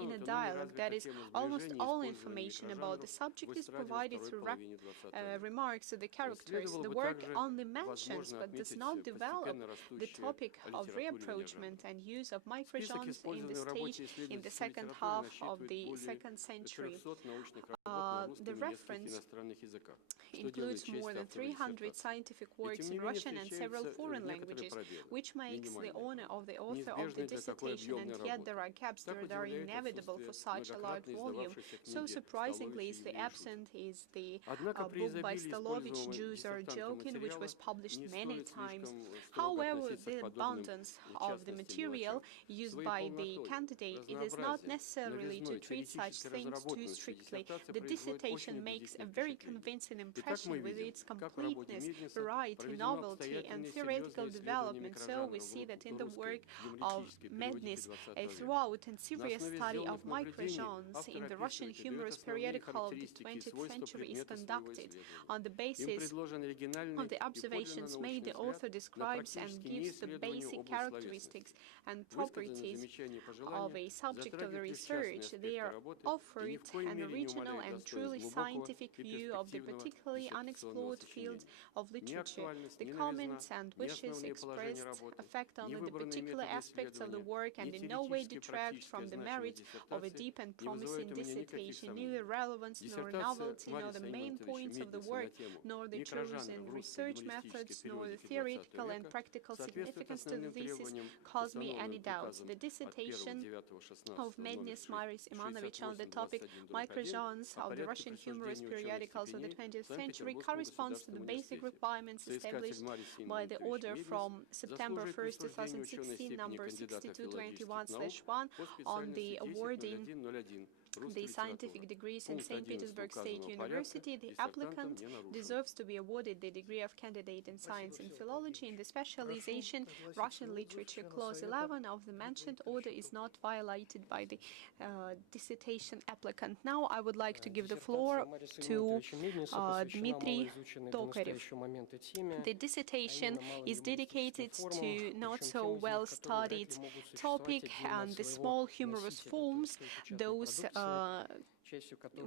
in a dialogue. That is, almost all information about the subject is provided through remarks of the characters. The work only mentions but does not develop the topic of reapproachment and use of microgenres in the stage in the second half of the 2nd century. The reference includes more than 300 scientific works in Russian and several foreign languages, which makes the honor of the author of the dissertation, and yet there are gaps that are inevitable for such a large volume. So surprisingly, the absent is the book by Stolovich, Jews Are Joking, which was published many times. However, the abundance of the material used by the candidate, it is not necessarily to treat such things too strictly. The dissertation makes a very convincing impression with its completeness, variety, novelty, and theoretical development. So we see that in the work of Mednis, a throughout and serious study of microgenres in the Russian humorous periodical of the 20th century is conducted. On the basis of the observations made, the author describes and gives the basic characteristics and properties of a subject of the research. They are offered an original and truly scientific view of the particularly unexplored field of literature. The comments and wishes expressed affect only the particular aspects of the work and in no way detract from the merit of a deep and promising dissertation. Neither relevance nor novelty nor the main points of the work, nor the chosen research methods, nor the theoretical and practical significance to the thesis cause me any doubts. The dissertation of Mednis Maris Ivanovich on the topic microgenres of the Russian humorous periodicals of the 20th century corresponds to the basic requirements established by the order from September 1st, 2016, number 6221/1 on the awarding the scientific degrees in St. Petersburg State University. The applicant deserves to be awarded the degree of Candidate in Science and Philology in the specialization Russian Literature. Clause 11 of the mentioned order is not violated by the dissertation applicant. Now I would like to give the floor to Dmitry Tokarev. The dissertation is dedicated to not so well-studied topic and the small humorous forms, those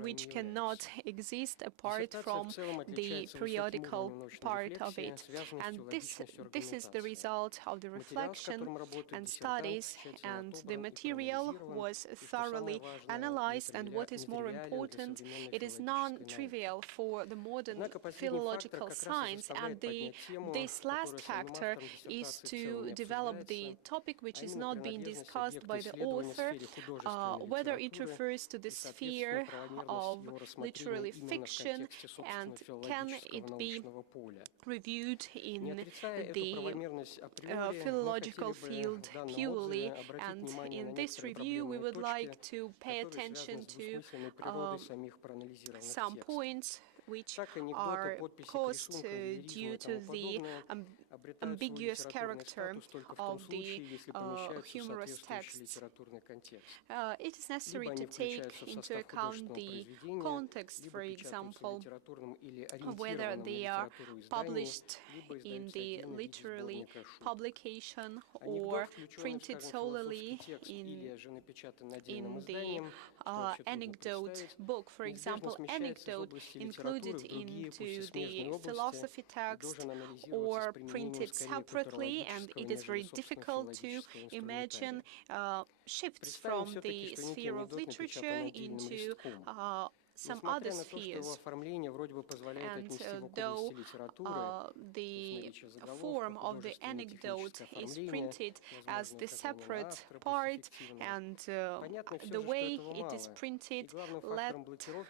which cannot exist apart from the periodical part of it. And this is the result of the reflection and studies, and the material was thoroughly analyzed, and what is more important, it is non-trivial for the modern philological science, and this last factor is to develop the topic which is not being discussed by the author, whether it refers to the sphere of literary fiction, and can it be reviewed in the philological field purely. And in this review we would like to pay attention to some points which are caused due to the ambiguous character of the humorous texts. It is necessary to take into account the context, for example, whether they are published in the literary publication or printed solely in the anecdote book. For example, anecdote included into the philosophy text or printed separately, and it is very difficult to imagine shifts from the sphere of literature into some other spheres. And though the form of the anecdote is printed as the separate part, and the way it is printed led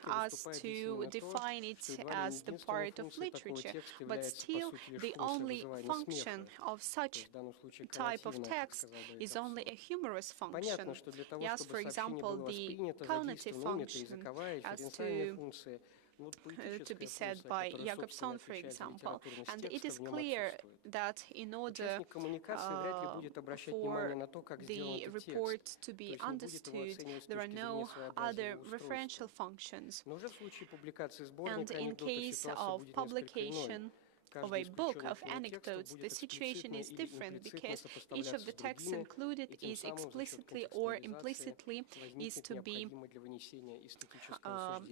us to define it as the part of literature, but still the only function of such type of text is only a humorous function. Yes, for example, the cognitive function, as to be said by Jacobson, for example. And it is clear that in order for the report to be understood, there are no other referential functions. And in case of publication of a book of anecdotes, the situation is different, because each of the texts included is explicitly or implicitly is to be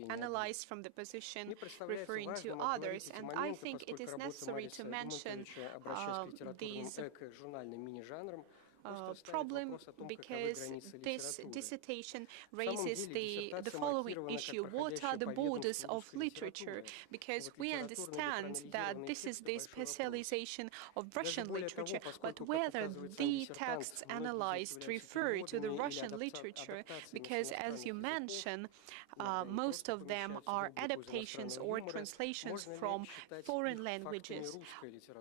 analyzed from the position referring to others. And I think it is necessary to mention these problem, because this dissertation raises the following issue: what are the borders of literature? Because we understand that this is the specialization of Russian literature, but whether the texts analyzed refer to the Russian literature, because as you mentioned, most of them are adaptations or translations from foreign languages.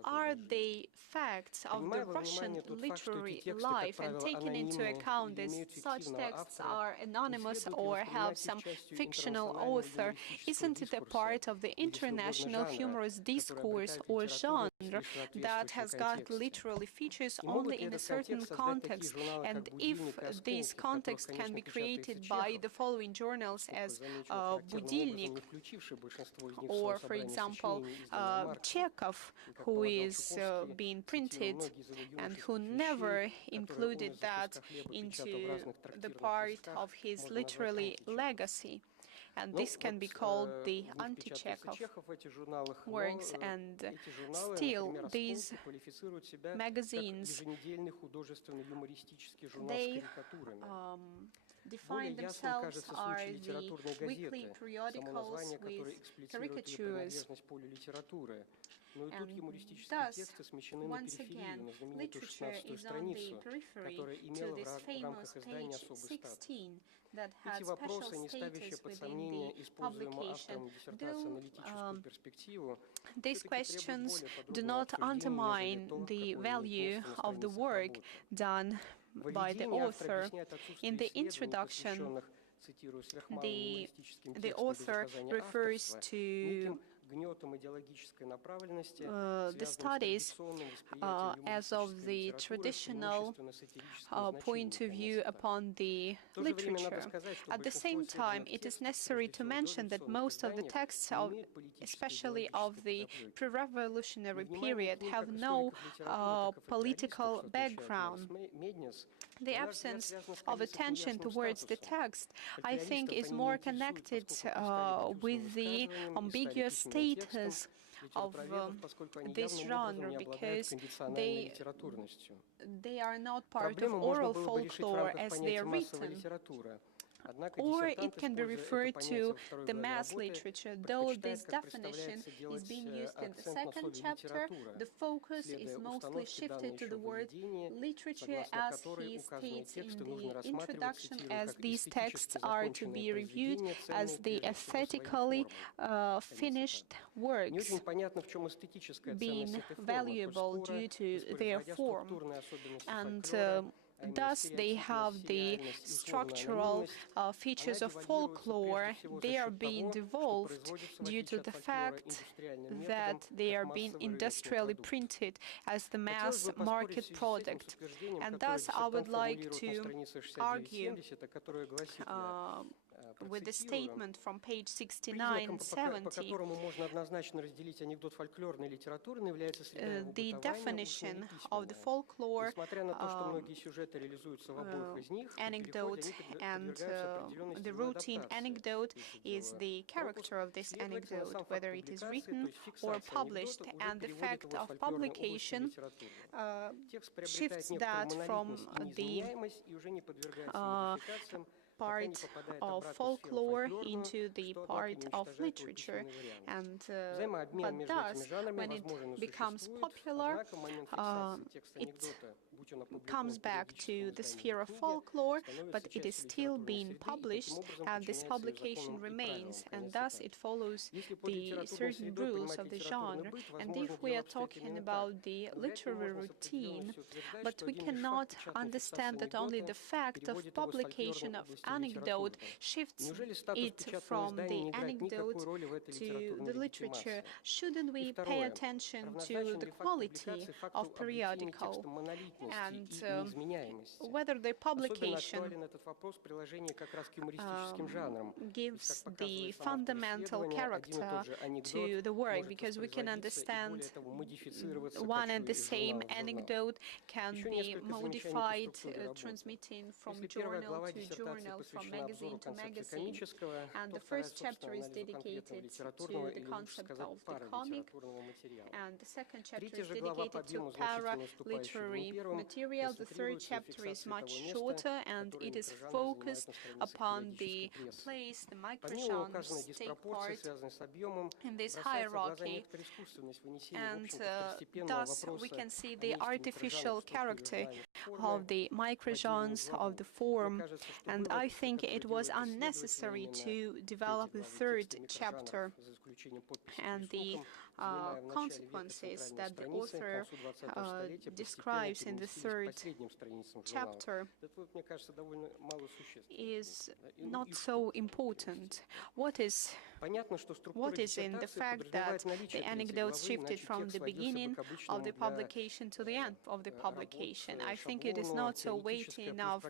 Are they facts of the Russian literary life, and taking into account that such texts are anonymous or have some fictional author, isn't it a part of the international humorous discourse or genre that has got literary features only in a certain context? And if this context can be created by the following journals as Budilnik, or for example Chekhov, who is being printed and who never included that into the part of his literary legacy. And this can be called the anti-Chekhov works. And still, these magazines, they define themselves are the weekly periodicals with caricatures. And thus, once again, literature is on the periphery to this famous page 16 that had special status within the publication, though these questions do not undermine the value of the work done by the author. In the introduction, the author refers to the studies as of the traditional point of view upon the literature. At the same time, it is necessary to mention that most of the texts, especially of the pre-revolutionary period, have no political background. The absence of attention towards the text, I think, is more connected with the ambiguous status of this genre, because they are not part of oral folklore as they are written. Or it can be referred to the mass literature. Though this definition is being used in the second chapter, the focus is mostly shifted to the word literature, as he states in the introduction, as these texts are to be reviewed as the aesthetically finished works, being valuable due to their form. And thus, they have the structural features of folklore. They are being devolved due to the fact that they are being industrially printed as the mass market product. And thus, I would like to argue with the statement from page 69-70, the definition of the folklore, anecdote, and the routine anecdote is the character of this anecdote, whether it is written or published, and the fact of publication shifts that from the part of folklore into the part of literature. And but thus, when it becomes popular, it comes back to the sphere of folklore, but it is still being published, and this publication remains, and thus it follows the certain rules of the genre. And if we are talking about the literary routine, but we cannot understand that only the fact of publication of anecdote shifts it from the anecdote to the literature. Shouldn't we pay attention to the quality of periodical, and whether the publication gives the fundamental character to the work, because we can understand one and the same anecdote can be modified, transmitting from journal to journal, from magazine to magazine. And the first chapter is dedicated to the concept of the comic, and the second chapter is dedicated to para-literary material. The third chapter is much shorter, and it is focused upon the plays the microgenres take part in this hierarchy. And thus we can see the artificial character of the microgenres, of the form, and I think it was unnecessary to develop the third chapter and the consequences that the author describes in the third chapter is not so important. What is in the fact that the anecdotes shifted from the beginning of the publication to the end of the publication? I think it is not so weighty enough.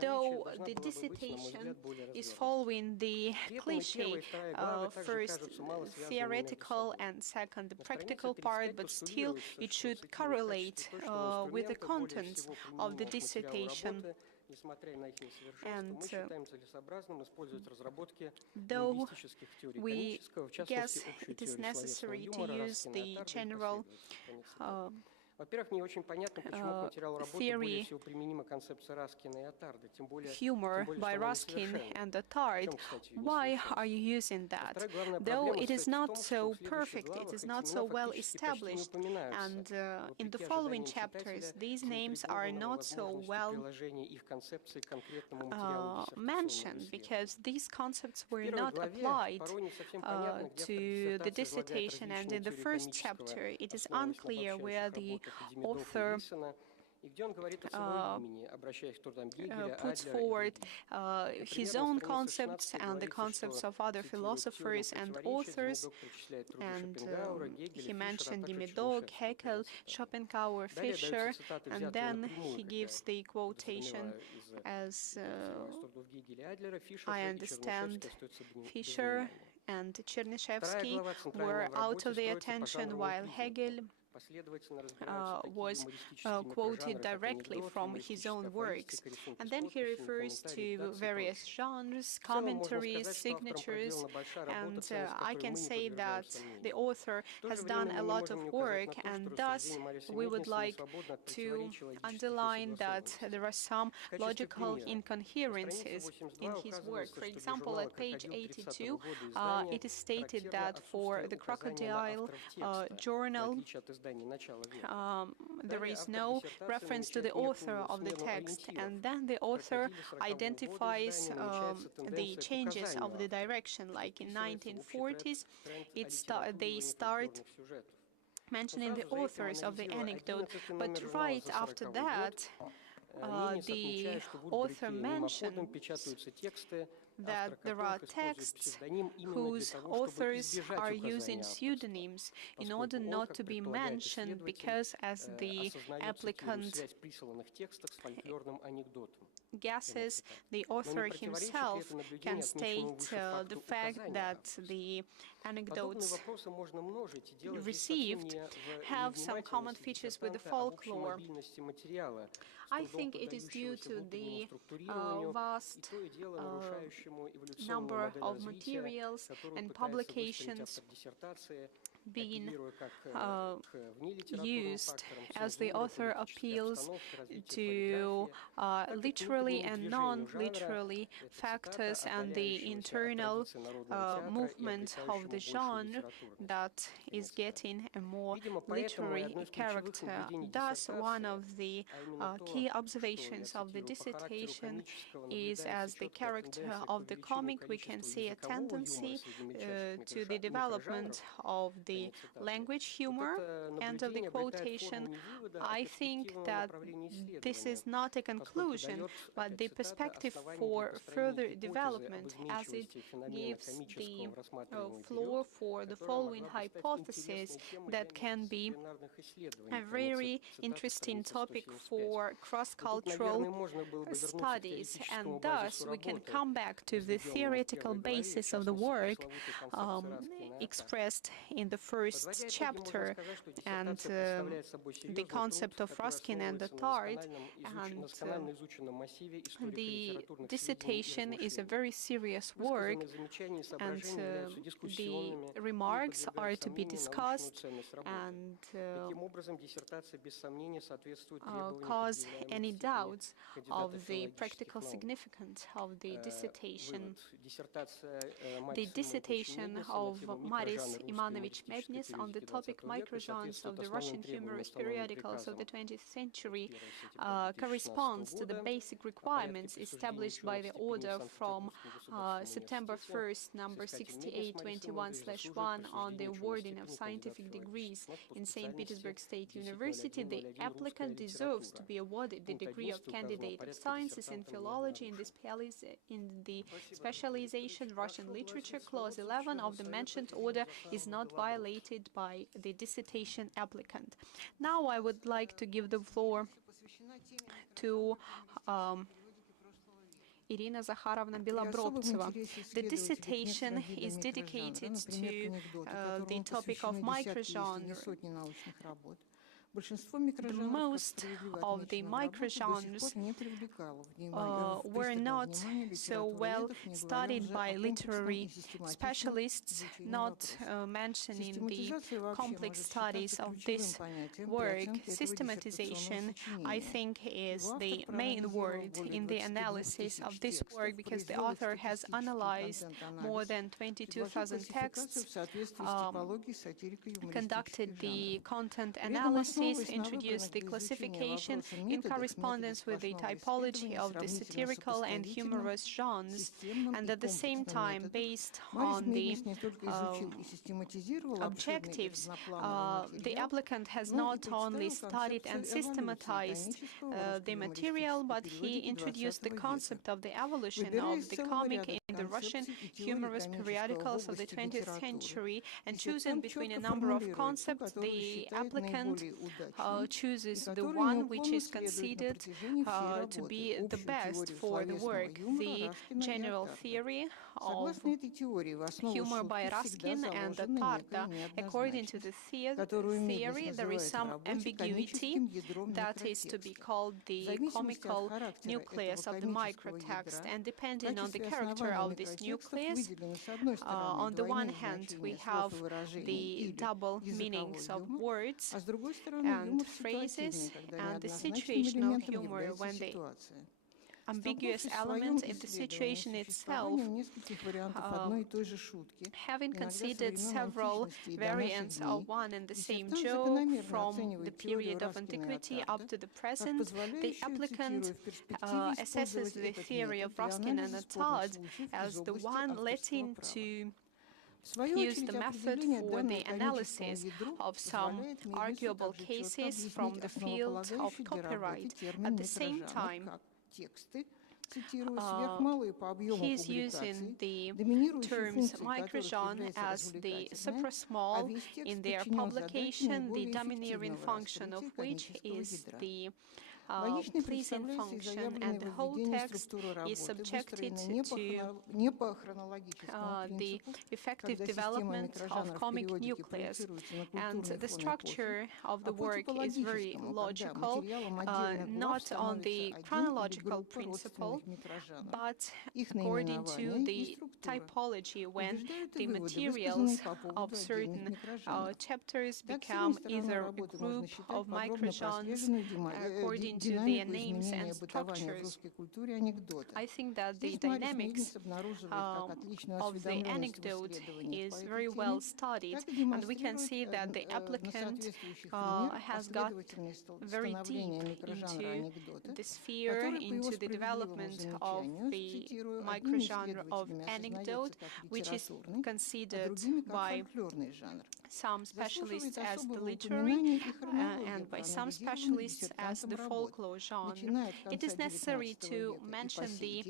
Though the dissertation is following the cliché, first theoretical and second the practical part, but still it should correlate with the contents of the dissertation. And though we guess it is necessary to use the general theory humor by Ruskin and Attard. Why are you using that? Though it is not so perfect, it is not so well established, and in the following chapters these names are not so well mentioned because these concepts were not applied to the dissertation, and in the first chapter it is unclear where the author puts forward his own concepts and the concepts of other philosophers and authors, and he mentioned Demidov, Haeckel, Schopenhauer, Fischer, and then he gives the quotation as I understand Fischer and Chernyshevsky were out of the attention, while Hegel was quoted directly from his own works. And then he refers to various genres, commentaries, signatures, and I can say that the author has done a lot of work, and thus we would like to underline that there are some logical incoherences in his work. For example, at page 82, it is stated that for the Crocodile Journal, there is no reference to the author of the text, and then the author identifies the changes of the direction. Like in 1940s, they start mentioning the authors of the anecdote, but right after that, the author mentions that there are texts whose authors are using pseudonyms in order not to be mentioned, because as the applicant guesses, the author himself can state the fact that the anecdotes received have some common features with the folklore. I think it is due to the vast number of materials and publications being used, as the author appeals to literally and non-literally factors and the internal movement of the genre that is getting a more literary character. Thus, one of the key observations of the dissertation is, as the character of the comic, we can see a tendency to the development of the language humor. End of the quotation. I think that this is not a conclusion, but the perspective for further development, as it gives the floor for the following hypothesis that can be a very interesting topic for cross-cultural studies, and thus we can come back to the theoretical basis of the work expressed in the first chapter, and the concept of Ruskin and Attard, and the dissertation is a very serious work, and the remarks are to be discussed and cause any doubts of the practical significance of the dissertation. The dissertation of Maris Ivanovich Mednis on the topic Microgenres of the Russian humorous periodicals of the 20th century corresponds to the basic requirements established by the order from September 1st, number 6821/1 on the awarding of scientific degrees in St. Petersburg State University. The applicant deserves to be awarded the degree of Candidate of Sciences in Philology in the specialization Russian literature. Clause 11 of the mentioned order is not violated by the dissertation applicant. Now I would like to give the floor to Irina Zakharovna Bilobrovtseva. The dissertation is dedicated to the topic of microgenre. most of the microgenres were not so well studied by literary specialists, not mentioning the complex studies of this work. Systematization, I think, is the main word in the analysis of this work, because the author has analyzed more than 22,000 texts, conducted the content analysis, introduced the classification in correspondence with the typology of the satirical and humorous genres, and at the same time, based on the objectives, the applicant has not only studied and systematized the material, but he introduced the concept of the evolution of the comic in the Russian humorous periodicals of the 20th century, and choosing between a number of concepts, the applicant chooses the one which is considered to be the best for the work. The general theory of humor by Ruskin and Tarta. According to the theory, there is some ambiguity that is to be called the comical nucleus of the microtext, and depending on the character of this nucleus, on the one hand we have the double meanings of words and phrases, and the situational humor, when the ambiguous element in the situation itself, having considered several variants of one and the same joke from the period of antiquity up to the present, the applicant assesses the theory of Ruskin and Todd as the one letting to use the method for the analysis of some arguable cases from the field of copyright. At the same time, he's using the terms microgenre as the supra-small in their publication, the domineering function of which is the pleasing function, and the whole text is subjected to the effective development of comic nucleus. And the structure of the work is very logical, not on the chronological principle, but according to the typology, when the materials of certain chapters become either a group of microgenres according to their names and structures. I think that the dynamics of the anecdote is very well studied, and we can see that the applicant has got very deep into the sphere, into the development of the microgenre of anecdote, which is considered by some specialists as the literary and by some specialists as the folklore genre. It is necessary to mention the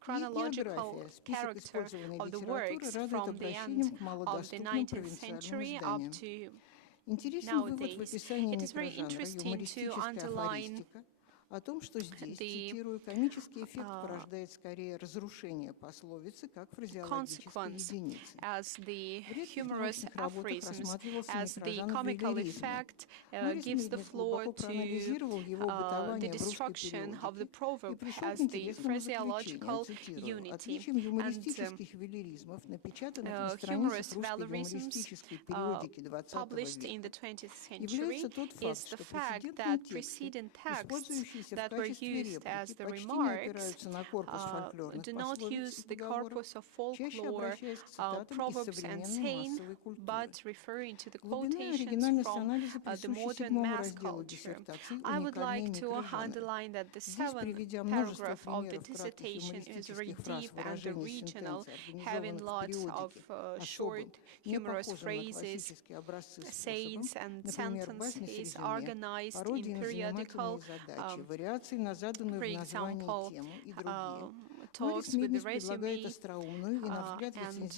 chronological character of the works from the end of the 19th century up to nowadays. It is very interesting to underline the consequence as the humorous aphorisms, as the comical effect gives the floor to the destruction of the proverb as the phraseological unity. And humorous valorisms published in the 20th century is the fact that preceding texts that were used as the remarks do not use the corpus of folklore, proverbs and saying, but referring to the quotations from the modern mass culture. I would like to underline that the 7th paragraph of the dissertation is very deep and original, having lots of short, humorous phrases, sayings and sentences organized in periodical, for example, talks with the resume, and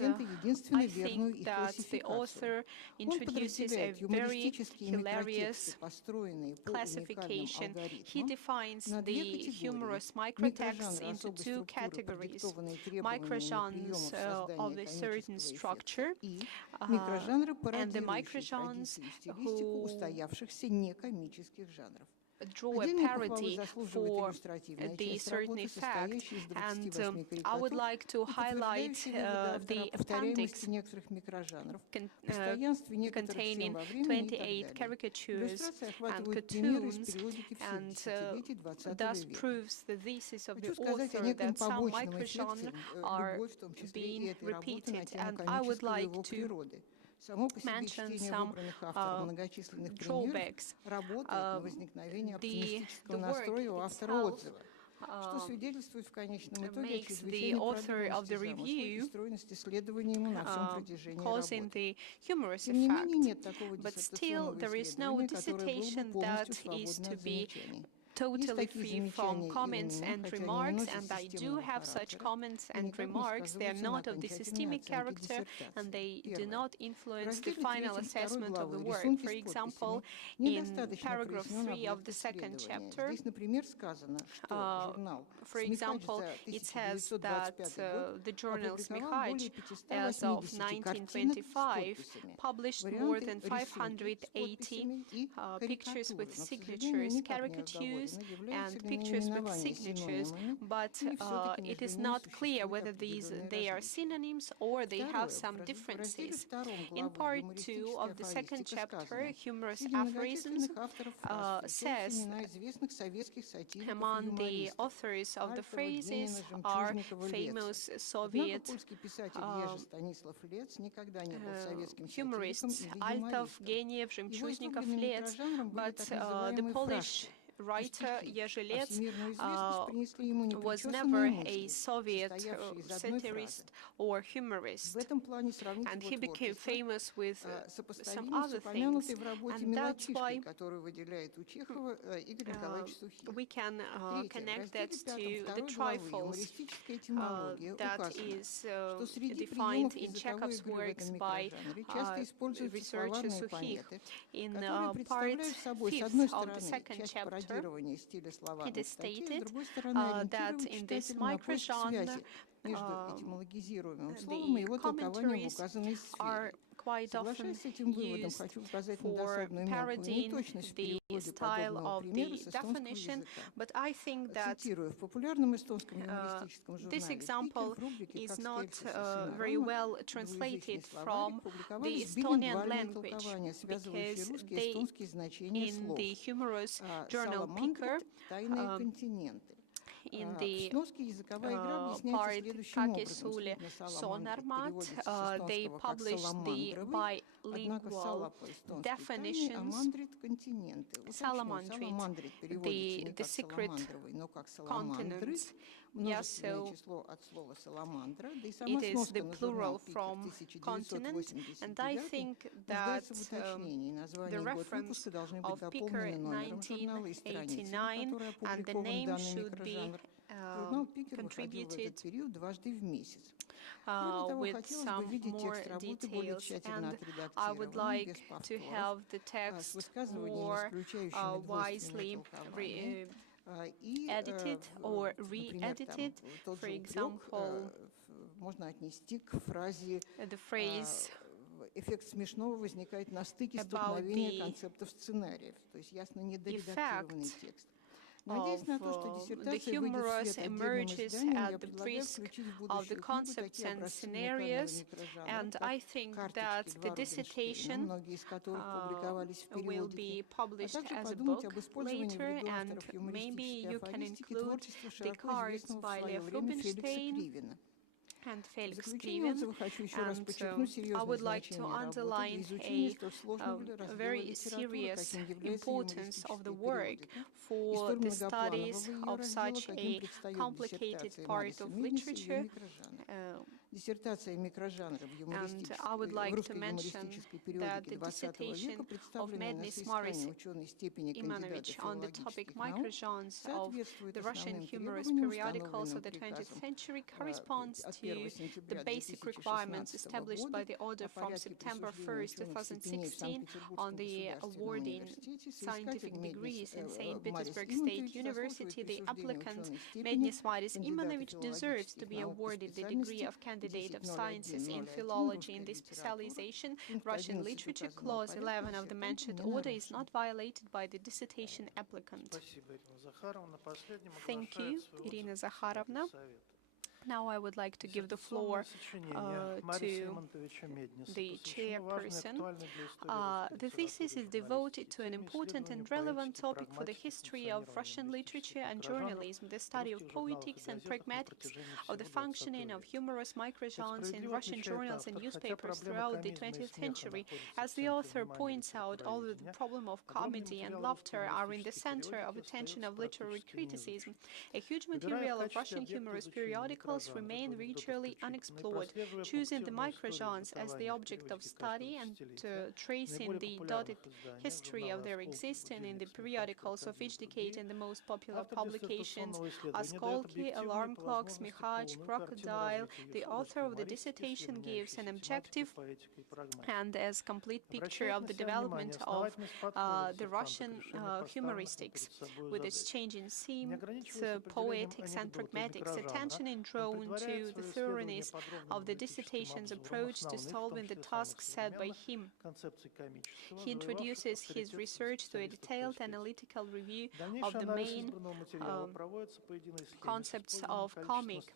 I think that the author introduces a very hilarious classification. He defines the humorous microtexts into two categories: microgenres of a certain structure, and the microgenres who draw a parody for the certain effect. And I would like to highlight the appendix containing 28 caricatures and cartoons, and thus proves the thesis of the author that some microgenres are being repeated. And I would like to mention some drawbacks. The work itself makes the author of the review causing the humorous effect, but still there is no dissertation that is to be totally free from comments and remarks, and I do have such comments and remarks. They are not of the systemic character, and they do not influence the final assessment of the work. For example, in paragraph 3 of the second chapter, for example, it says that the journal Smihaj, as of 1925, published more than 580 pictures with signatures, caricatures, and pictures with signatures, but it is not clear whether they are synonyms or they have some differences. In part 2 of the second chapter, Humorous Aphorisms says among the authors of the phrases are famous Soviet humorists Altov, Geniev, Žemčuznikov, Lec, but the Polish writer Jerzy Lec was never a Soviet satirist or humorist, and he became famous with some other things, and that's why we can connect that to the trifles that is defined in Chekhov's works by researcher Sukhih. In part 5 of the second chapter, it is stated that in this microgenre, the commentaries are quite often used for parodying the style of the definition, but I think that this example is not very well translated from the Estonian language, because in the humorous journal Picker, in the part Kakesuli Sonarmat, they published the bilingual definitions, salamandrit, the secret continents. Yeah, so it is the plural from continent, and I think that the reference of Picker 1989 and the name should be contributed with some more details, and I would like to have the text more wisely edited or re-edited. For example, the phrase about the effect of the humorous emerges at the risk of the concepts and scenarios, and I think that the dissertation will be published as a book later, and maybe you can include the cards by Lev Rubinstein and Felix Krivin, and I would like to underline a very serious importance of the work for the studies of such a complicated part of literature. And I would like to mention that the dissertation of Mednis Maris Ivanovich on the topic Microgenres of the Russian humorous periodicals of the 20th century corresponds to the basic requirements established by the order from September 1st, 2016 on the awarding scientific degrees in St. Petersburg State University. The applicant Mednis Maris Ivanovich deserves to be awarded the degree of Candidate of Sciences in Philology in this specialization. Russian literature, clause 11 of the mentioned order is not violated by the dissertation applicant. Thank you, Irina Zakharovna. Now I would like to give the floor to the chairperson. The thesis is devoted to an important and relevant topic for the history of Russian literature and journalism, the study of poetics and pragmatics of the functioning of humorous microgenres in Russian journals and newspapers throughout the 20th century. As the author points out, although the problem of comedy and laughter are in the center of attention of literary criticism, a huge material of Russian humorous periodicals remain virtually unexplored. Choosing the microgenres as the object of study and tracing the dotted history of their existence in the periodicals of each decade in the most popular publications are Skolky, Alarm Clocks, Mihach, Crocodile. The author of the dissertation gives an objective and as complete picture of the development of the Russian humoristics, with its changing themes, poetics and pragmatics. Attention is drawn to the thoroughness of the dissertation's approach to solving the tasks set by him. He introduces his research to a detailed analytical review of the main concepts of comic.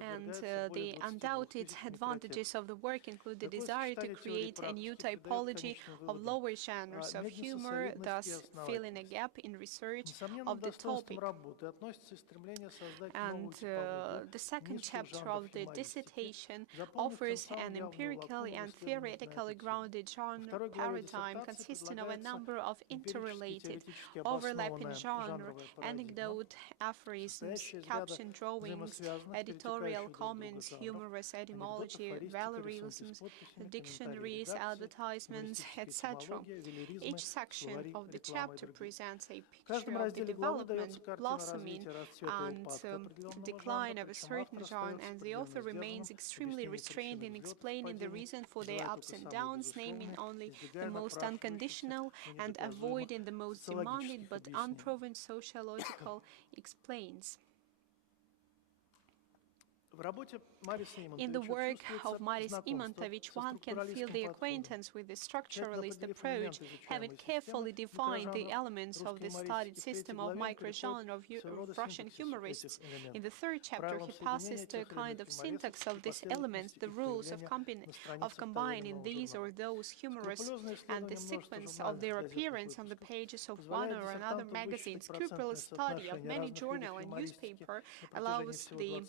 And the undoubted advantages of the work include the desire to create a new typology of lower genres of humor, thus filling a gap in research of the topic. And the second chapter of the dissertation offers an empirically and theoretically grounded genre paradigm consisting of a number of interrelated, overlapping genre, anecdote, aphorisms, caption drawings, editorial comments, humorous etymology, valerisms, dictionaries, advertisements, etc. Each section of the chapter presents a picture of the development, blossoming, and decline of a certain genre, and the author remains extremely restrained in explaining the reason for their ups and downs, naming only the most unconditional and avoiding the most demanding but unproven sociological explains. In the work of Maris Ivanovich, one can feel the acquaintance with the structuralist approach, having carefully defined the elements of the studied system of microgenre of Russian humorists. In the third chapter, he passes to a kind of syntax of these elements, the rules of combining these or those humorists, and the sequence of their appearance on the pages of one or another magazine. Scrupulous study of many journal and newspaper allows the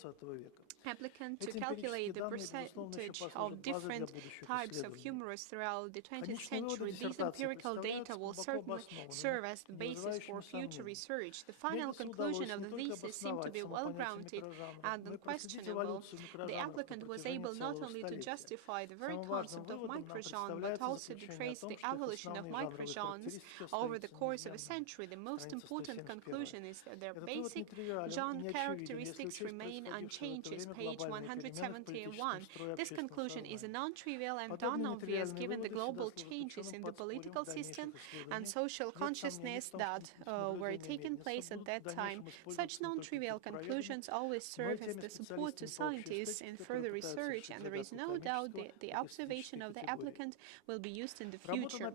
applicant to calculate the percentage of different types of humorists throughout the 20th century. These empirical data will certainly serve as the basis for future research. The final conclusion of the thesis seemed to be well-grounded and unquestionable. The applicant was able not only to justify the very concept of microgenre, but also to trace the evolution of microgenres over the course of a century. The most important conclusion is that their basic genre characteristics remain unchanged. Page 171. This conclusion is non-trivial and non-obvious given the global changes in the political system and social consciousness that were taking place at that time. Such non-trivial conclusions always serve as the support to scientists in further research, and there is no doubt that the observation of the applicant will be used in the future.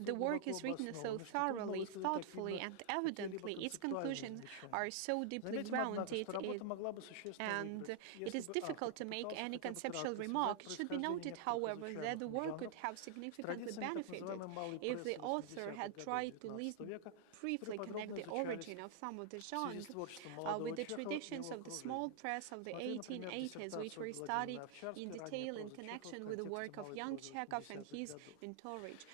The work is written so thoroughly, thoughtfully, and evidently its conclusions are so deeply around it, and it is difficult to make any conceptual remark. It should be noted, however, that the work could have significantly benefited if the author had tried to at least briefly connect the origin of some of the genres with the traditions of the small press of the 1880s, which were studied in detail in connection with the work of young Chekhov and his entourage.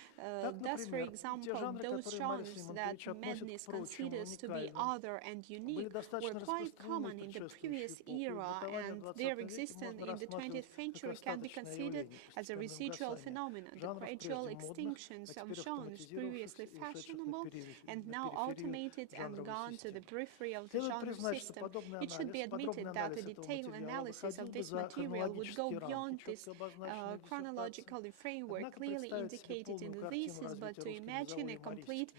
Thus, for example, those genres that Mednis considers to be other and unique were quite common in the previous era, and their existence in the 20th century can be considered as a residual phenomenon, the gradual extinctions of genres previously fashionable and now automated and gone to the periphery of the genre system. It should be admitted that a detailed analysis of this material would go beyond this chronological framework clearly indicated in the thesis, but to imagine a complete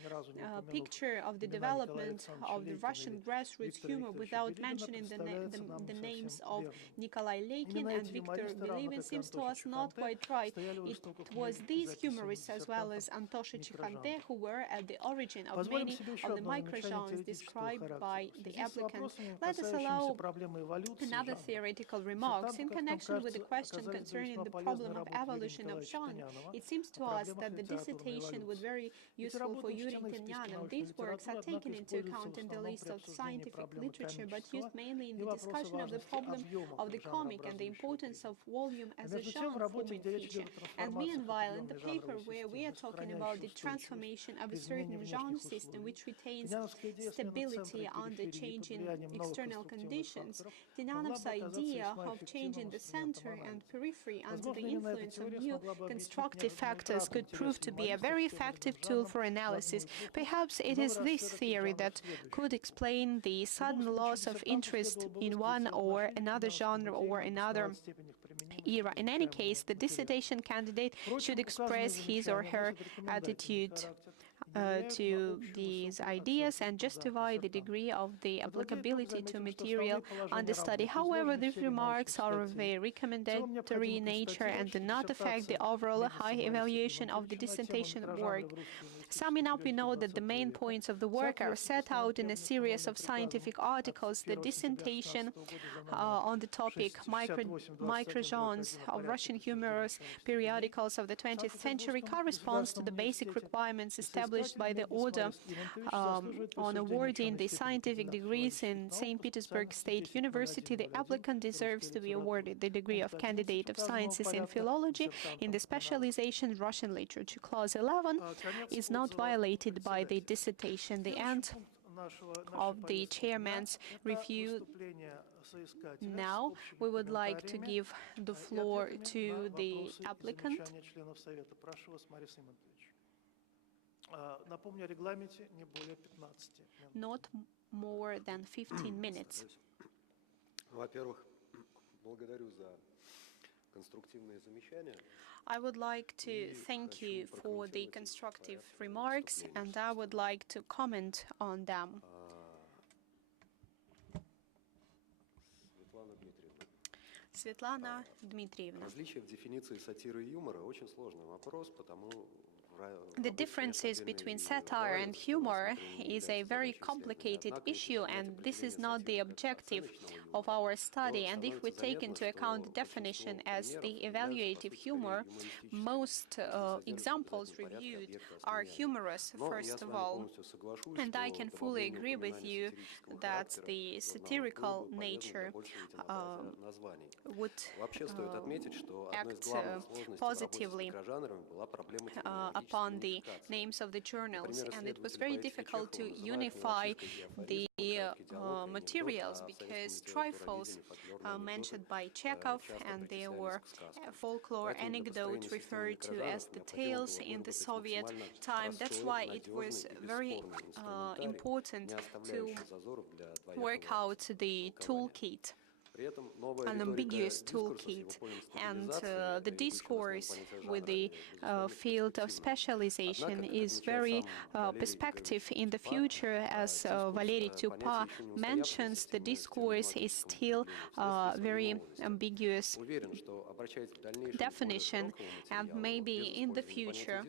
picture of the development of the Russian grassroots humor without mentioning the names of Nikolai Leikin and Viktor Bilibin seems to us not quite right. It was these humorists as well as Antosha Chikhante who were at the origin of many of the microgenres described by the applicant. Let us allow another theoretical remarks in connection with the question concerning the problem of evolution of genre. It seems to us that the dissertation was very useful for Yuri Tenyanov. These works are taken into account in the list of scientific literature, but used mainly in the discussion of the problem of the comic and the importance of volume as a genre-forming feature. And meanwhile, in the paper where we are talking about the transformation of a certain genre system which retains stability under changing external conditions, Tenyanov's idea of changing the center and periphery under the influence of new constructive factors could prove to be a very effective tool for analysis. Perhaps it is this theory that could explain the sudden loss of interest in one or another genre or another era. In any case, the dissertation candidate should express his or her attitude to these ideas and justify the degree of the applicability to material under study. However, these remarks are of a recommendatory nature and do not affect the overall high evaluation of the dissertation work. Summing up, we know that the main points of the work are set out in a series of scientific articles. The dissertation on the topic Microgenres of Russian humorous periodicals of the 20th century corresponds to the basic requirements established by the order on awarding the scientific degrees in St. Petersburg State University. The applicant deserves to be awarded the degree of Candidate of Sciences in Philology in the specialization Russian literature. Clause 11 is not violated by the dissertation. The end of the chairman's review. Now we would like to give the floor to the applicant. Not more than 15 minutes. I would like to thank you for the constructive remarks, and I would like to comment on them. Svetlana Dmitrievna. The differences between satire and humor is a very complicated issue, and this is not the objective of our study. And if we take into account the definition as the evaluative humor, most examples reviewed are humorous, first of all. And I can fully agree with you that the satirical nature would act positively upon the names of the journals, and it was very difficult to unify the materials because trifles mentioned by Chekhov, and there were folklore anecdotes referred to as the tales in the Soviet time. That's why it was very important to work out the toolkit. an ambiguous toolkit, and the discourse with the field of specialization is very perspective in the future. As Valery Tupa mentions, the discourse is still very ambiguous definition, and maybe in the future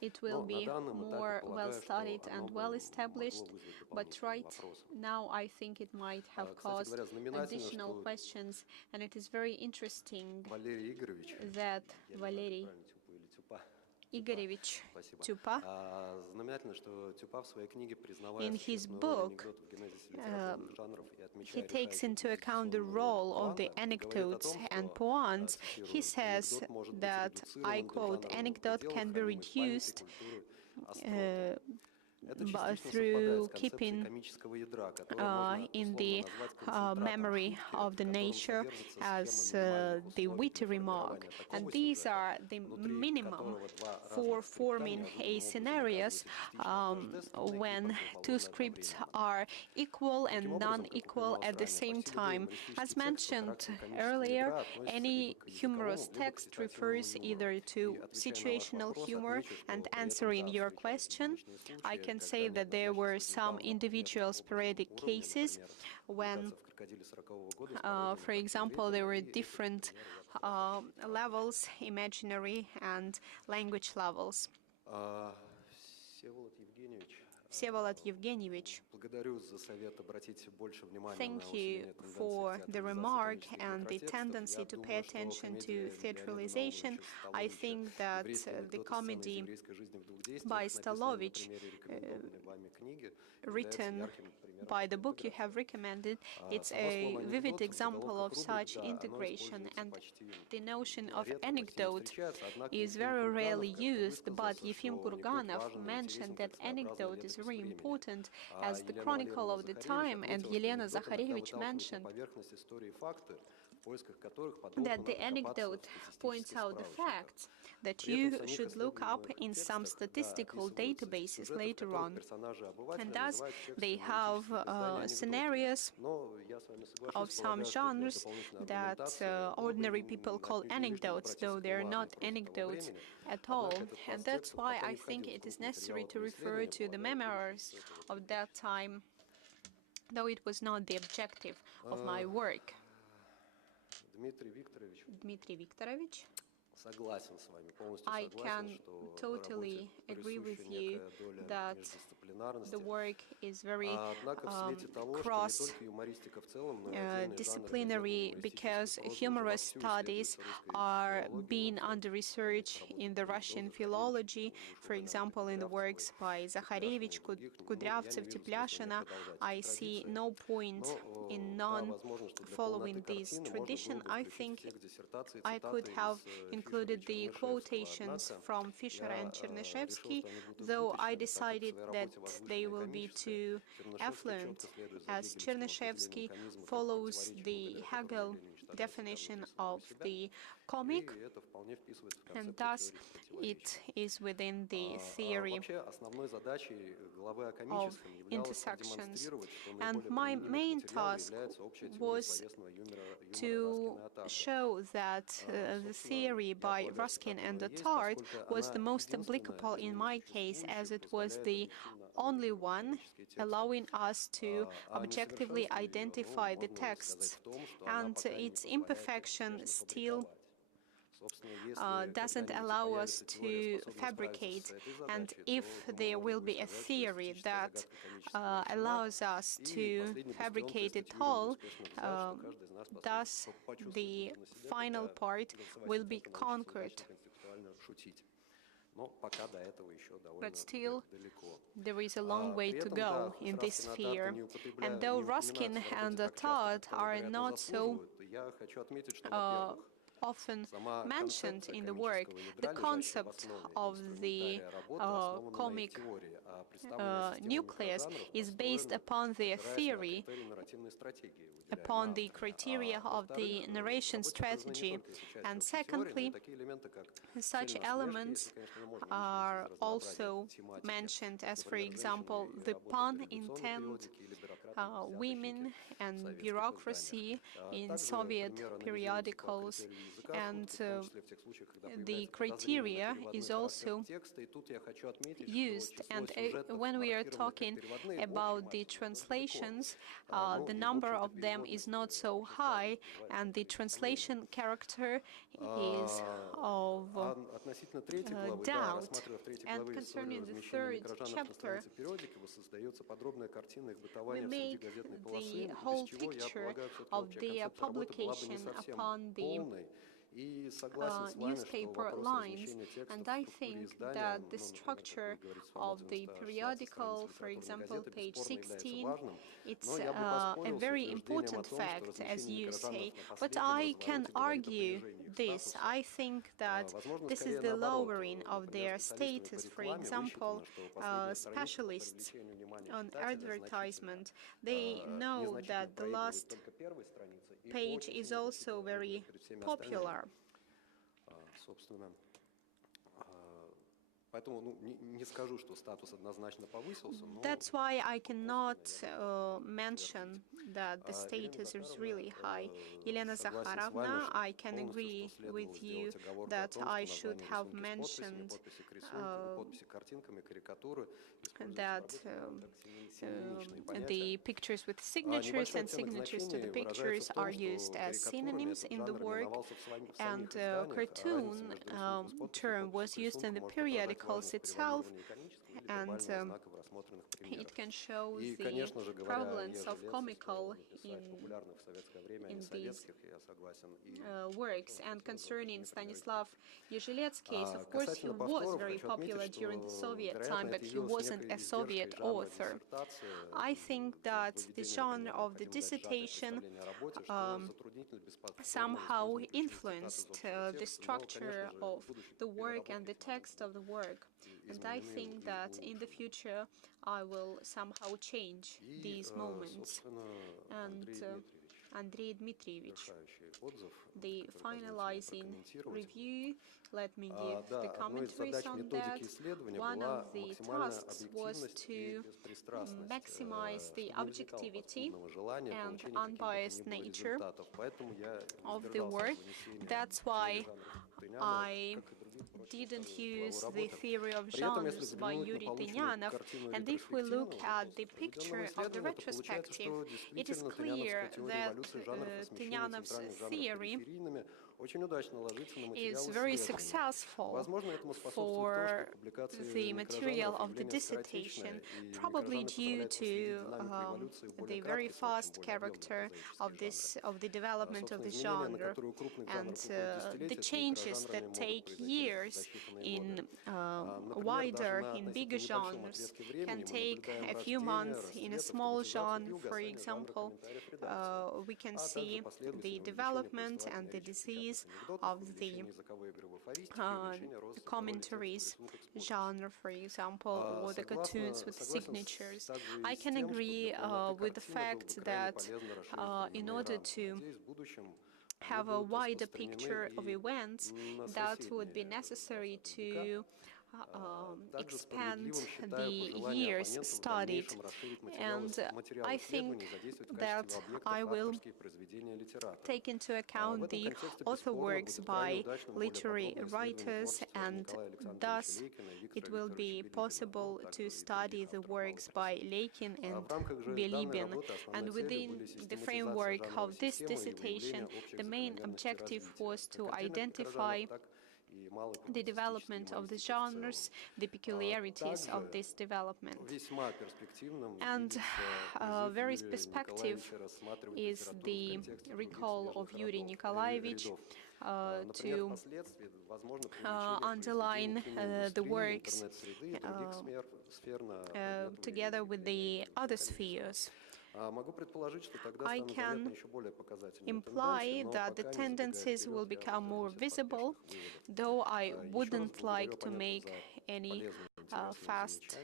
it will be more well studied and well established, but right now I think it might have caused additional questions, and it is very interesting that Valery Igorevich Tupa, in his book, he takes into account the role of the anecdotes and poems. He says that, I quote, "Anecdote can be reduced through keeping in the memory of the nature as the witty remark." And these are the minimum for forming a scenarios when two scripts are equal and non-equal at the same time. As mentioned earlier, any humorous text refers either to situational humor, and answering your question, I can say that there were some individual sporadic cases when, for example, there were different levels, imaginary and language levels. Всеволод Евгеньевич, thank you for the remark and the tendency to pay attention to theatralization. I think that the comedy by Stolovich, written by the book you have recommended, it's a vivid example of such integration, and the notion of anecdote is very rarely used, but Yefim Kurganov mentioned that anecdote is very important as the chronicle of the time, and Elena Zakharevich mentioned that the anecdote points out the facts that you should look up in some statistical databases later on. And thus, they have scenarios of some genres that ordinary people call anecdotes, though they're not anecdotes at all. And that's why I think it is necessary to refer to the memoirs of that time, though it was not the objective of my work. Dmitry Viktorovich, I can totally agree with you that the work is very cross-disciplinary, because humorous studies are being under research in the Russian philology. For example, in the works by Zakharevich, Kudryavtsev, Teplyashina, I see no point in non-following this tradition. I think I could have included the quotations from Fisher and Chernyshevsky, though I decided that they will be too affluent, as Chernyshevsky follows the Hegel definition of the comic, and thus it is within the theory of intersections. And my main task was to show that the theory by Ruskin and Attard was the most applicable in my case, as it was the only one allowing us to objectively identify the texts, and its imperfection still doesn't allow us to fabricate. And if there will be a theory that allows us to fabricate it all, thus the final part will be conquered. But still, there is a long way to go in this sphere. And though Ruskin and Attard are not so often mentioned in the work, the concept of the comic nucleus is based upon their theory, upon the criteria of the narration strategy. And secondly, such elements are also mentioned as, for example, the pun intent, women and bureaucracy in Soviet periodicals, and the criteria is also used. And when we are talking about the translations, the number of them is not so high, and the translation character is of doubt. And concerning the third chapter, we make the whole picture of their publication upon the newspaper lines, and I think that the structure of the periodical, for example, page 16, it's a very important fact, as you say, but I can argue this. I think that this is the lowering of their status. For example, specialists on advertisement, they know that the last page is also very popular. That's why I cannot mention that the status is really high. Elena Zakharovna, I can agree with you that I should have mentioned that the pictures with signatures and signatures to the pictures are used as synonyms in the work, and cartoon term was used in the periodicals itself, and it can show the prevalence of comical in these works. And concerning Stanislav Yezheletsky's, of course, he was very popular during the Soviet time, but he wasn't a Soviet author. I think that the genre of the dissertation somehow influenced the structure of the work and the text of the work. And I think that in the future I will somehow change these moments. And Andrei Dmitrievich, the finalizing review, let me give the commentaries on that. One of the tasks was to maximize the objectivity and unbiased nature of the work. That's why I didn't use the theory of genres by Yuri Tenyanov, and if we look at the picture of the retrospective, it is clear that Tenyanov's theory is very successful for the material of the dissertation, probably due to the very fast character of the development of the genre, and the changes that take years in bigger genres can take a few months. In a small genre, for example, we can see the development and the disease of the commentaries genre, for example, or the cartoons with signatures. I can agree with the fact that in order to have a wider picture of events, that would be necessary to expand the years studied, and I think that I will take into account the author works by literary writers, and thus it will be possible to study the works by Leikin and Bilibin. And within the framework of this dissertation, the main objective was to identify the development of the genres, the peculiarities of this development. And very perspective is the recall of Yuri Nikolaevich to underline the works together with the other spheres. I can imply that the tendencies will become more visible, though I wouldn't like to make any fast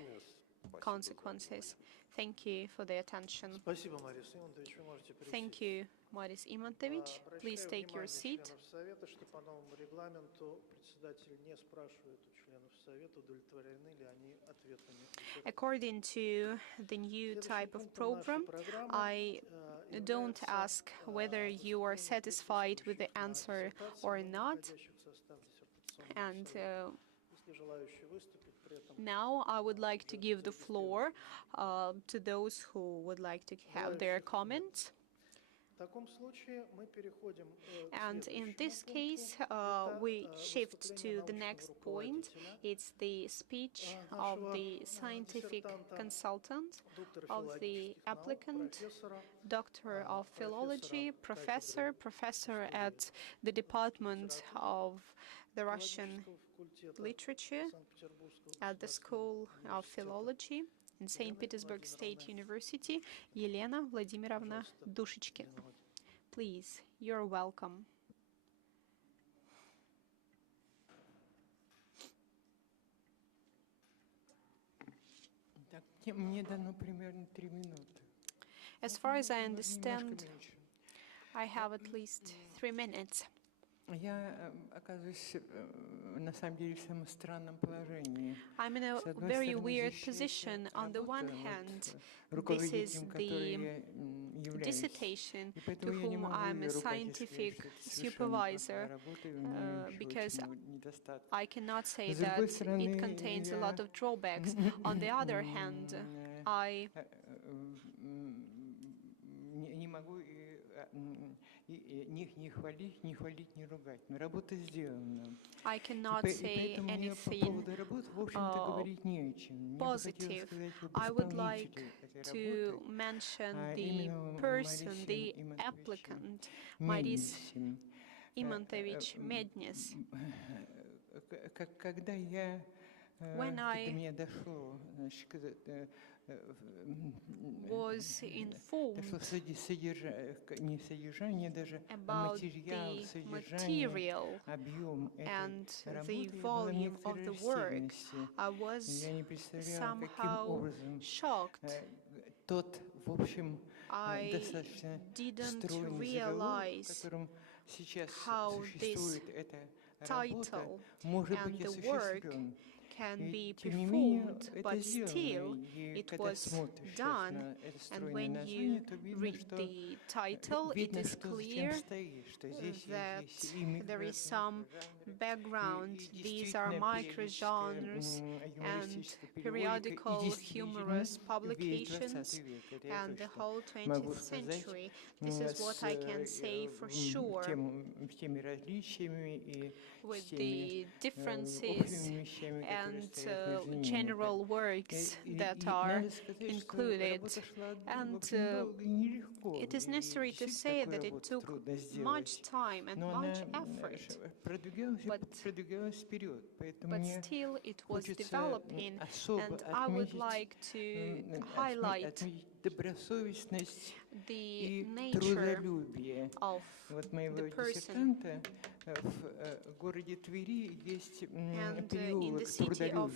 consequences. Thank you for the attention. Спасибо, Марис Имонтович. Вы можете присесть. Thank you, Maris Imontovich. Please Обращаю take your внимание seat. членов Совета, что по новому регламенту председатель не спрашивает у членов Совета, удовлетворены ли они ответами. According to the new type of program, I don't ask whether you are satisfied with the answer or not. And now I would like to give the floor to those who would like to have their comments. And in this case, we shift to the next point. It's the speech of the scientific consultant, of the applicant, Doctor of Philology, professor at the Department of the Russian Literature at the School of Philology in St. Petersburg State University, Елена Владимировна Душечкин. Please, you're welcome. As far as I understand, I have at least 3 minutes. I'm in a very weird position. On the one hand, this is the dissertation to whom I'm a scientific supervisor, because I cannot say that it contains a lot of drawbacks. On the other hand, I cannot say anything positive. I would like to mention the person, the applicant, Maris Imontovich Mednis. When I was informed about the material and the volume of the work, I was somehow shocked. I didn't realize how this title and the work can be performed, but still it was done. And when you read the title, it is clear that there is some background. These are microgenres and periodical humorous publications and the whole 20th century. This is what I can say for sure. With the differences and general works that are included. And it is necessary to say that it took much time and much effort, but still it was developing, and I would like to highlight the nature of the person. And in the city of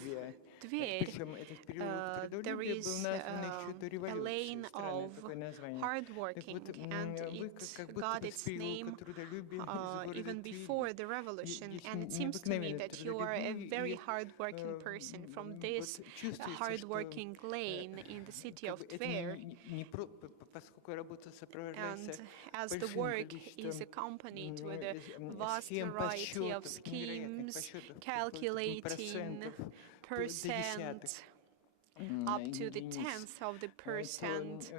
Tver, there is a lane of hardworking, and it got its name even before the revolution. And it seems to me that you are a very hardworking person from this hardworking lane in the city of Tver. And as the work is accompanied with a vast variety of schemes, calculating percent up to the 10th of the percent,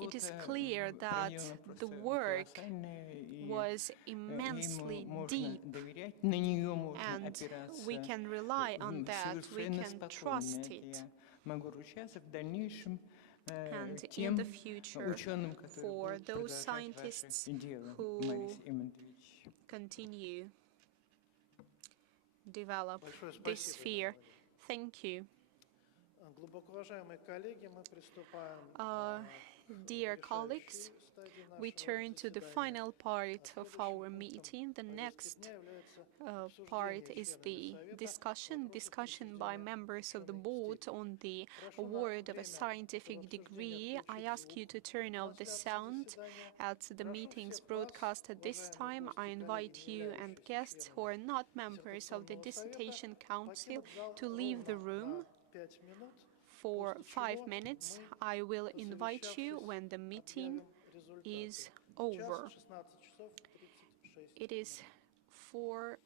it is clear that the work was immensely deep, and we can rely on that, we can trust it. And in the future, for those scientists who continue develop this sphere. Thank you. Dear colleagues, we turn to the final part of our meeting. The next part is the discussion by members of the board on the award of a scientific degree. I ask you to turn off the sound at the meetings broadcast at this time. I invite you and guests who are not members of the Dissertation Council to leave the room for 5 minutes. I will invite you when the meeting is over. It is 4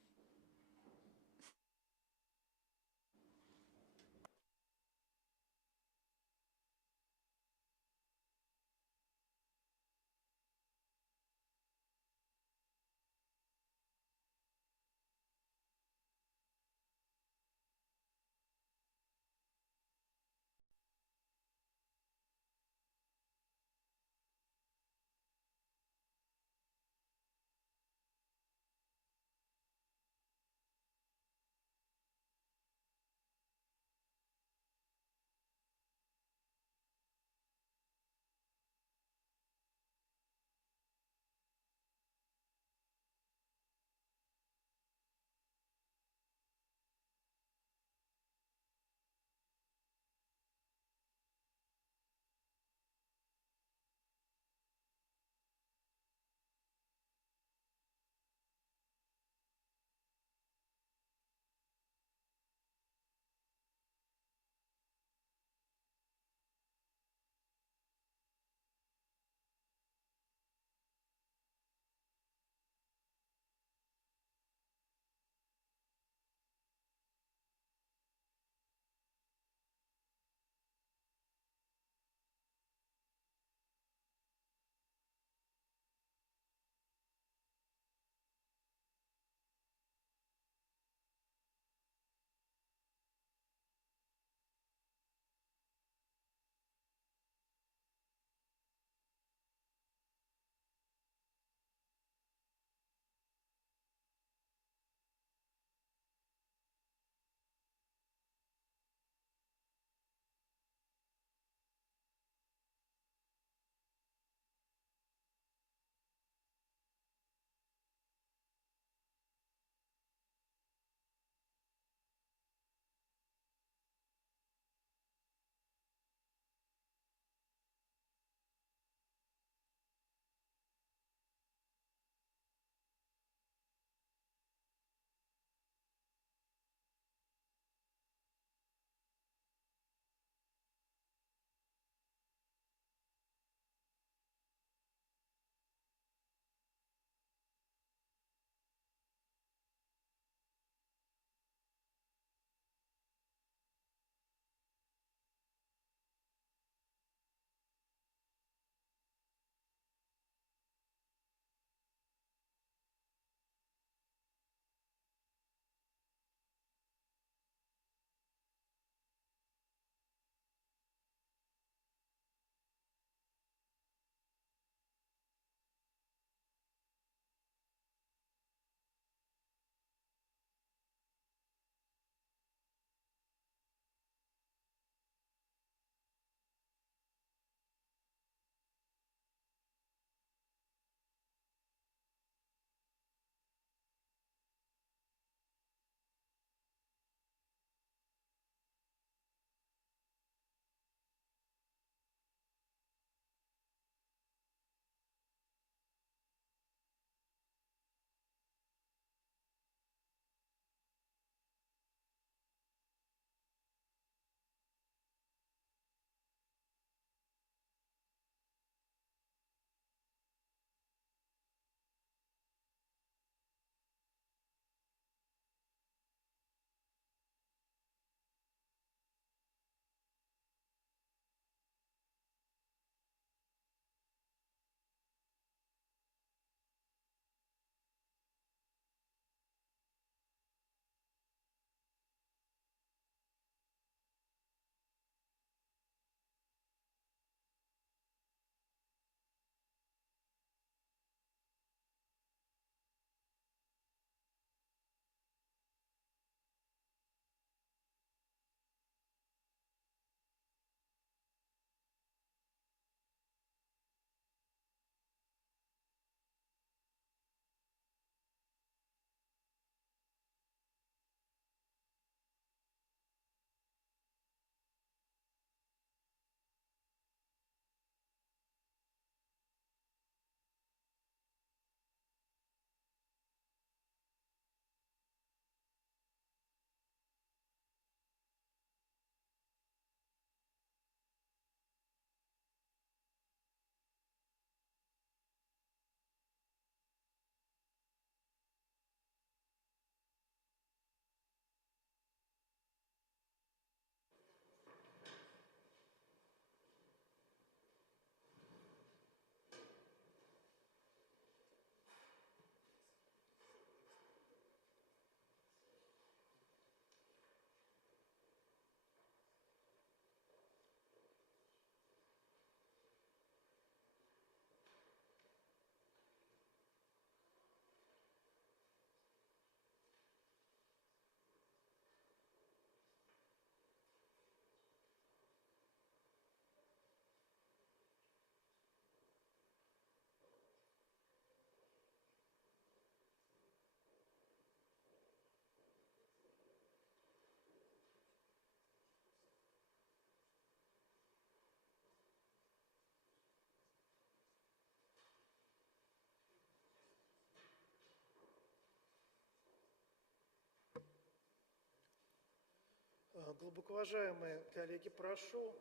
Глубоко уважаемые коллеги, прошу.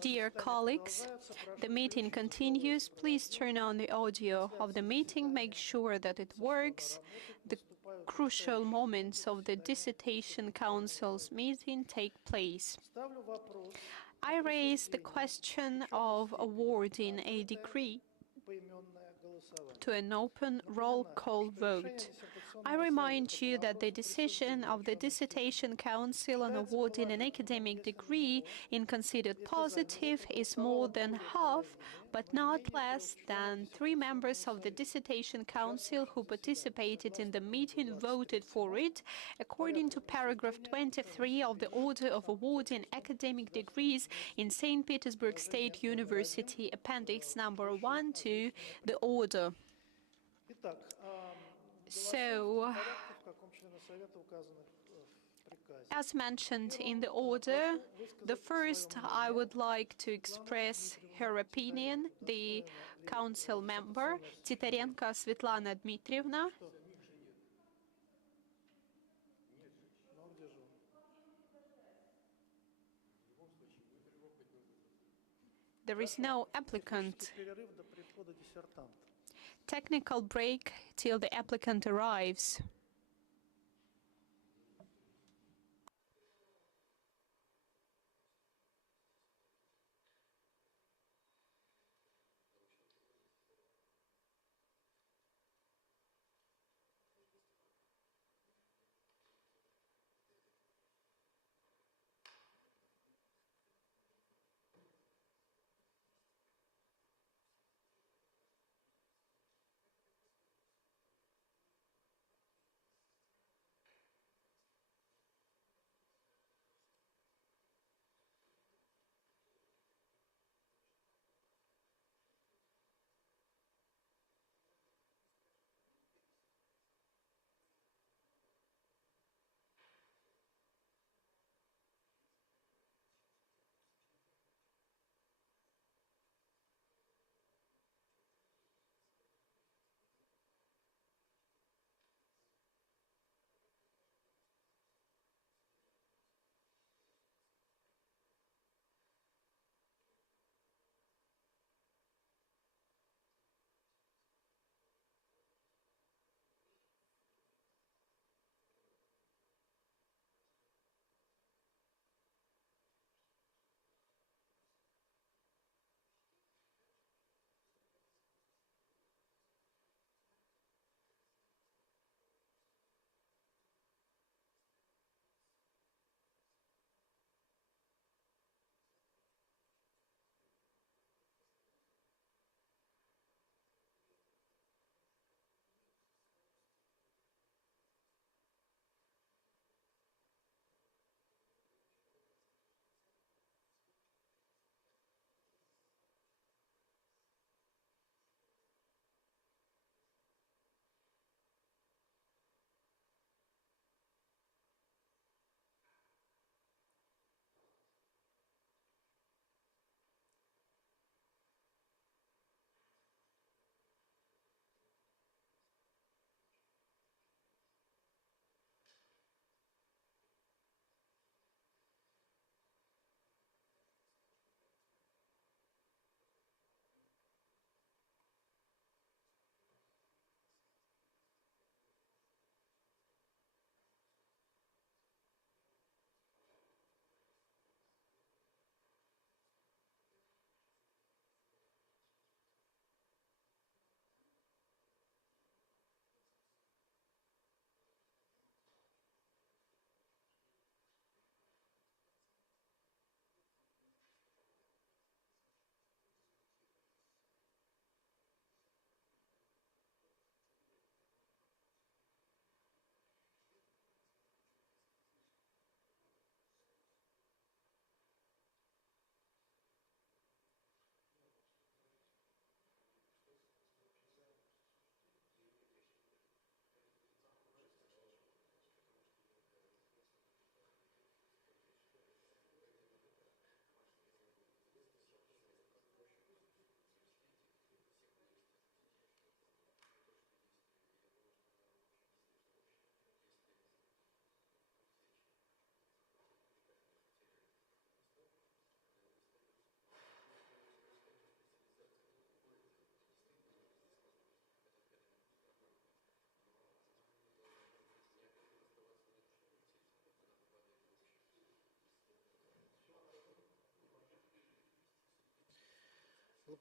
Dear colleagues, the meeting continues. Please turn on the audio of the meeting. Make sure that it works. The crucial moments of the Dissertation Council's meeting take place. Ставлю вопрос I raise the question of awarding a degree поименное голосование. to an open roll call vote. I remind you that the decision of the Dissertation Council on awarding an academic degree in considered positive is more than half, but not less than 3 members of the Dissertation Council who participated in the meeting voted for it, according to paragraph 23 of the Order of Awarding Academic Degrees in St. Petersburg State University, Appendix number 1 to the order. Итак, So, порядке, в каком члены Совета указаны в приказе. as mentioned in the order, the first I would like to express her opinion, the council member, Titarenko Svetlana Dmitrievna. Ну, где же он? There is no applicant. Перерыв до прихода диссертанта. Technical break till the applicant arrives.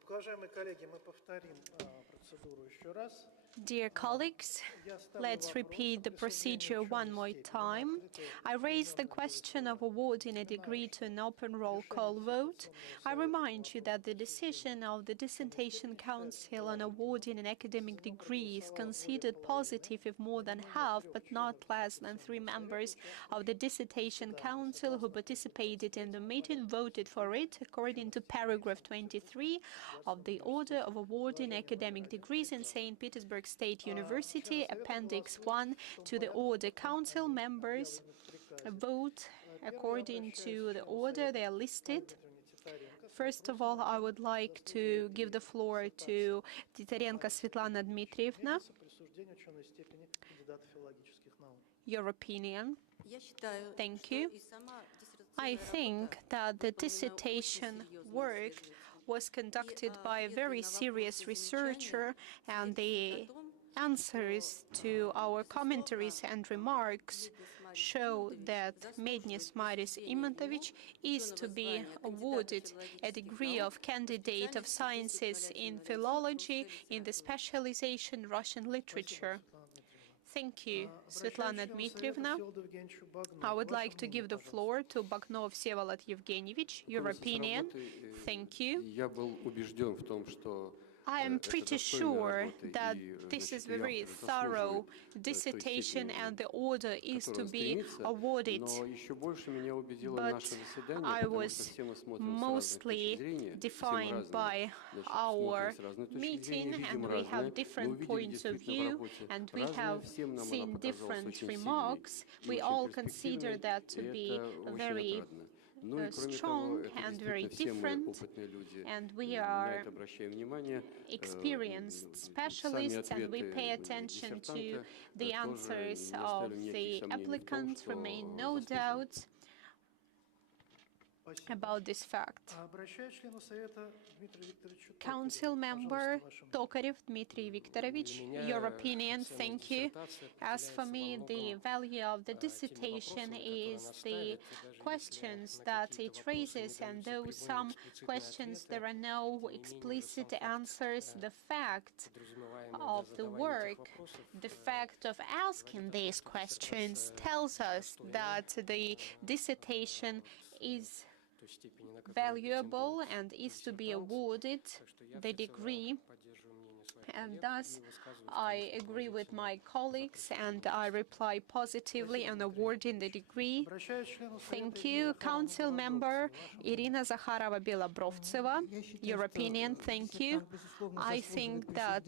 Уважаемые коллеги, мы повторим процедуру еще раз. Dear colleagues, let's repeat the procedure one more time. I raise the question of awarding a degree to an open roll call vote. I remind you that the decision of the Dissertation Council on awarding an academic degree is considered positive if more than half, but not less than 3 members of the Dissertation Council who participated in the meeting voted for it, according to paragraph 23 of the Order of Awarding Academic Degrees in St. Petersburg State University, Appendix 1 to the Order. Council members vote according to the order they are listed. First of all, I would like to give the floor to Titarenko Svetlana Dmitrievna. Your opinion. Thank you. I think that the dissertation work was conducted by a very serious researcher, and the answers to our commentaries and remarks show that Mednis Imantovich is to be awarded a degree of Candidate of Sciences in Philology in the specialization Russian literature. Thank you, Svetlana Dmitrievna. I would like to give the floor to Bagnov Vsevolod Evgenievich. Your opinion. Thank you. I am pretty sure that this is a very thorough dissertation and the order is to be awarded. But I was mostly defined by our meeting, and we have different points of view, and we have seen different remarks. We all consider that to be very strong and very different, and we are experienced specialists, and we pay attention to the answers of the applicants. Remain no doubt about this fact. Council member Tokarev Dmitry Viktorovich, your opinion. Thank you. As for me, the value of the dissertation is the questions that it raises, and though some questions there are no explicit answers, the fact of the work, the fact of asking these questions tells us that the dissertation is valuable and is to be awarded the degree. And thus, I agree with my colleagues, and I reply positively on awarding the degree. Thank you. Council member Irina Zakharova-Belobrovtseva, your opinion. Thank you. I think that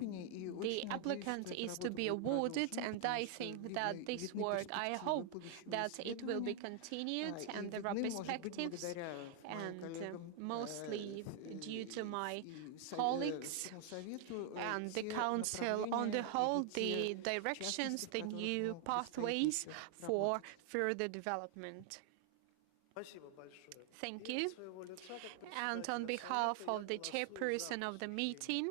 the applicant is to be awarded, and I think that this work, I hope that it will be continued, and there are perspectives, and mostly due to my colleagues and the Council on the whole, the directions, the new pathways for further development. Thank you. And on behalf of the chairperson of the meeting,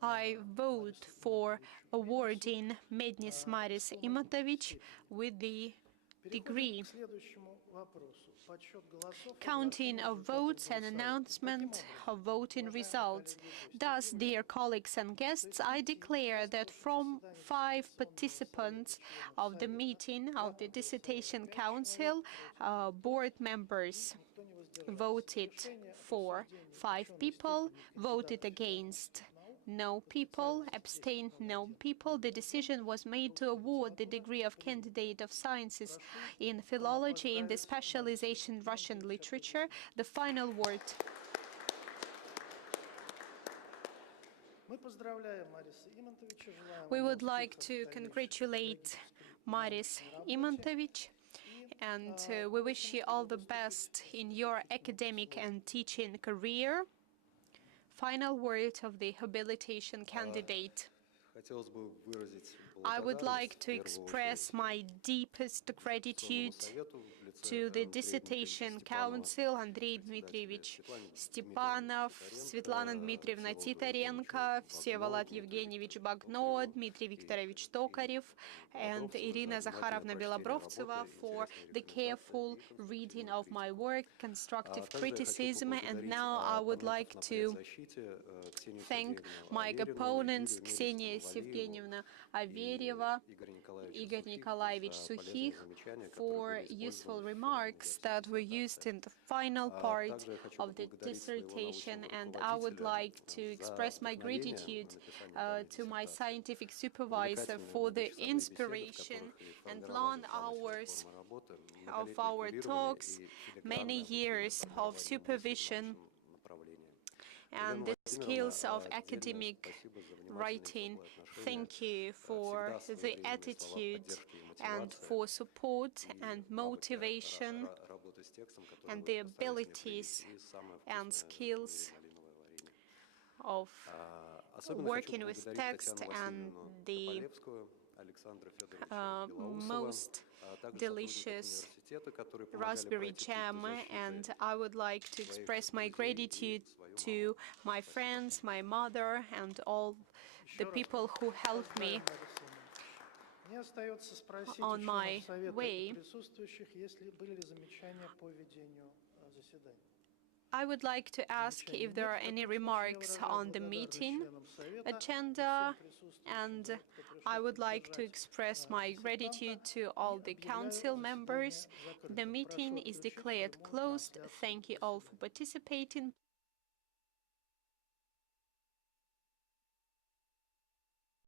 I vote for awarding Mednis Imantovich with the degree. Counting of votes and announcement of voting results. Thus, dear colleagues and guests, I declare that from 5 participants of the meeting of the Dissertation Council, board members voted for 5 people, voted against no people, abstained no people. The decision was made to award the degree of Candidate of Sciences in Philology in the specialization Russian literature. The final word. We would like to congratulate Maris Imantovich, and we wish you all the best in your academic and teaching career. Final word of the habilitation candidate. I would like to express my deepest gratitude to the Dissertation Council, Andrei Dmitrievich Stepanov, Svetlana Dmitrievna Titarenko, Всеволод Евгеньевич Bagno, Dmitry Viktorovich Tokarev, and Irina Zakharovna Belobrovtseva for the careful reading of my work, constructive criticism, and now I would like to thank my opponents, Ksenia Sevgenievna Avereva, Igor Nikolaevich Sukhих, for useful remarks that were used in the final part of the dissertation, and I would like to express my gratitude to my scientific supervisor for the inspiration and long hours of our talks, many years of supervision, and the skills of academic writing. Thank you for the attitude and for support and motivation and the abilities and skills of working with text and the most delicious raspberry jam. And I would like to express my gratitude to my friends, my mother, and all the people who helped me Мне остается спросить у on членов my Совета и way. присутствующих, если были ли замечания по ведению заседания. I would like to ask if there are any remarks on the meeting agenda, and I would like to express my gratitude to all the council members. The meeting is declared closed. Thank you all for participating.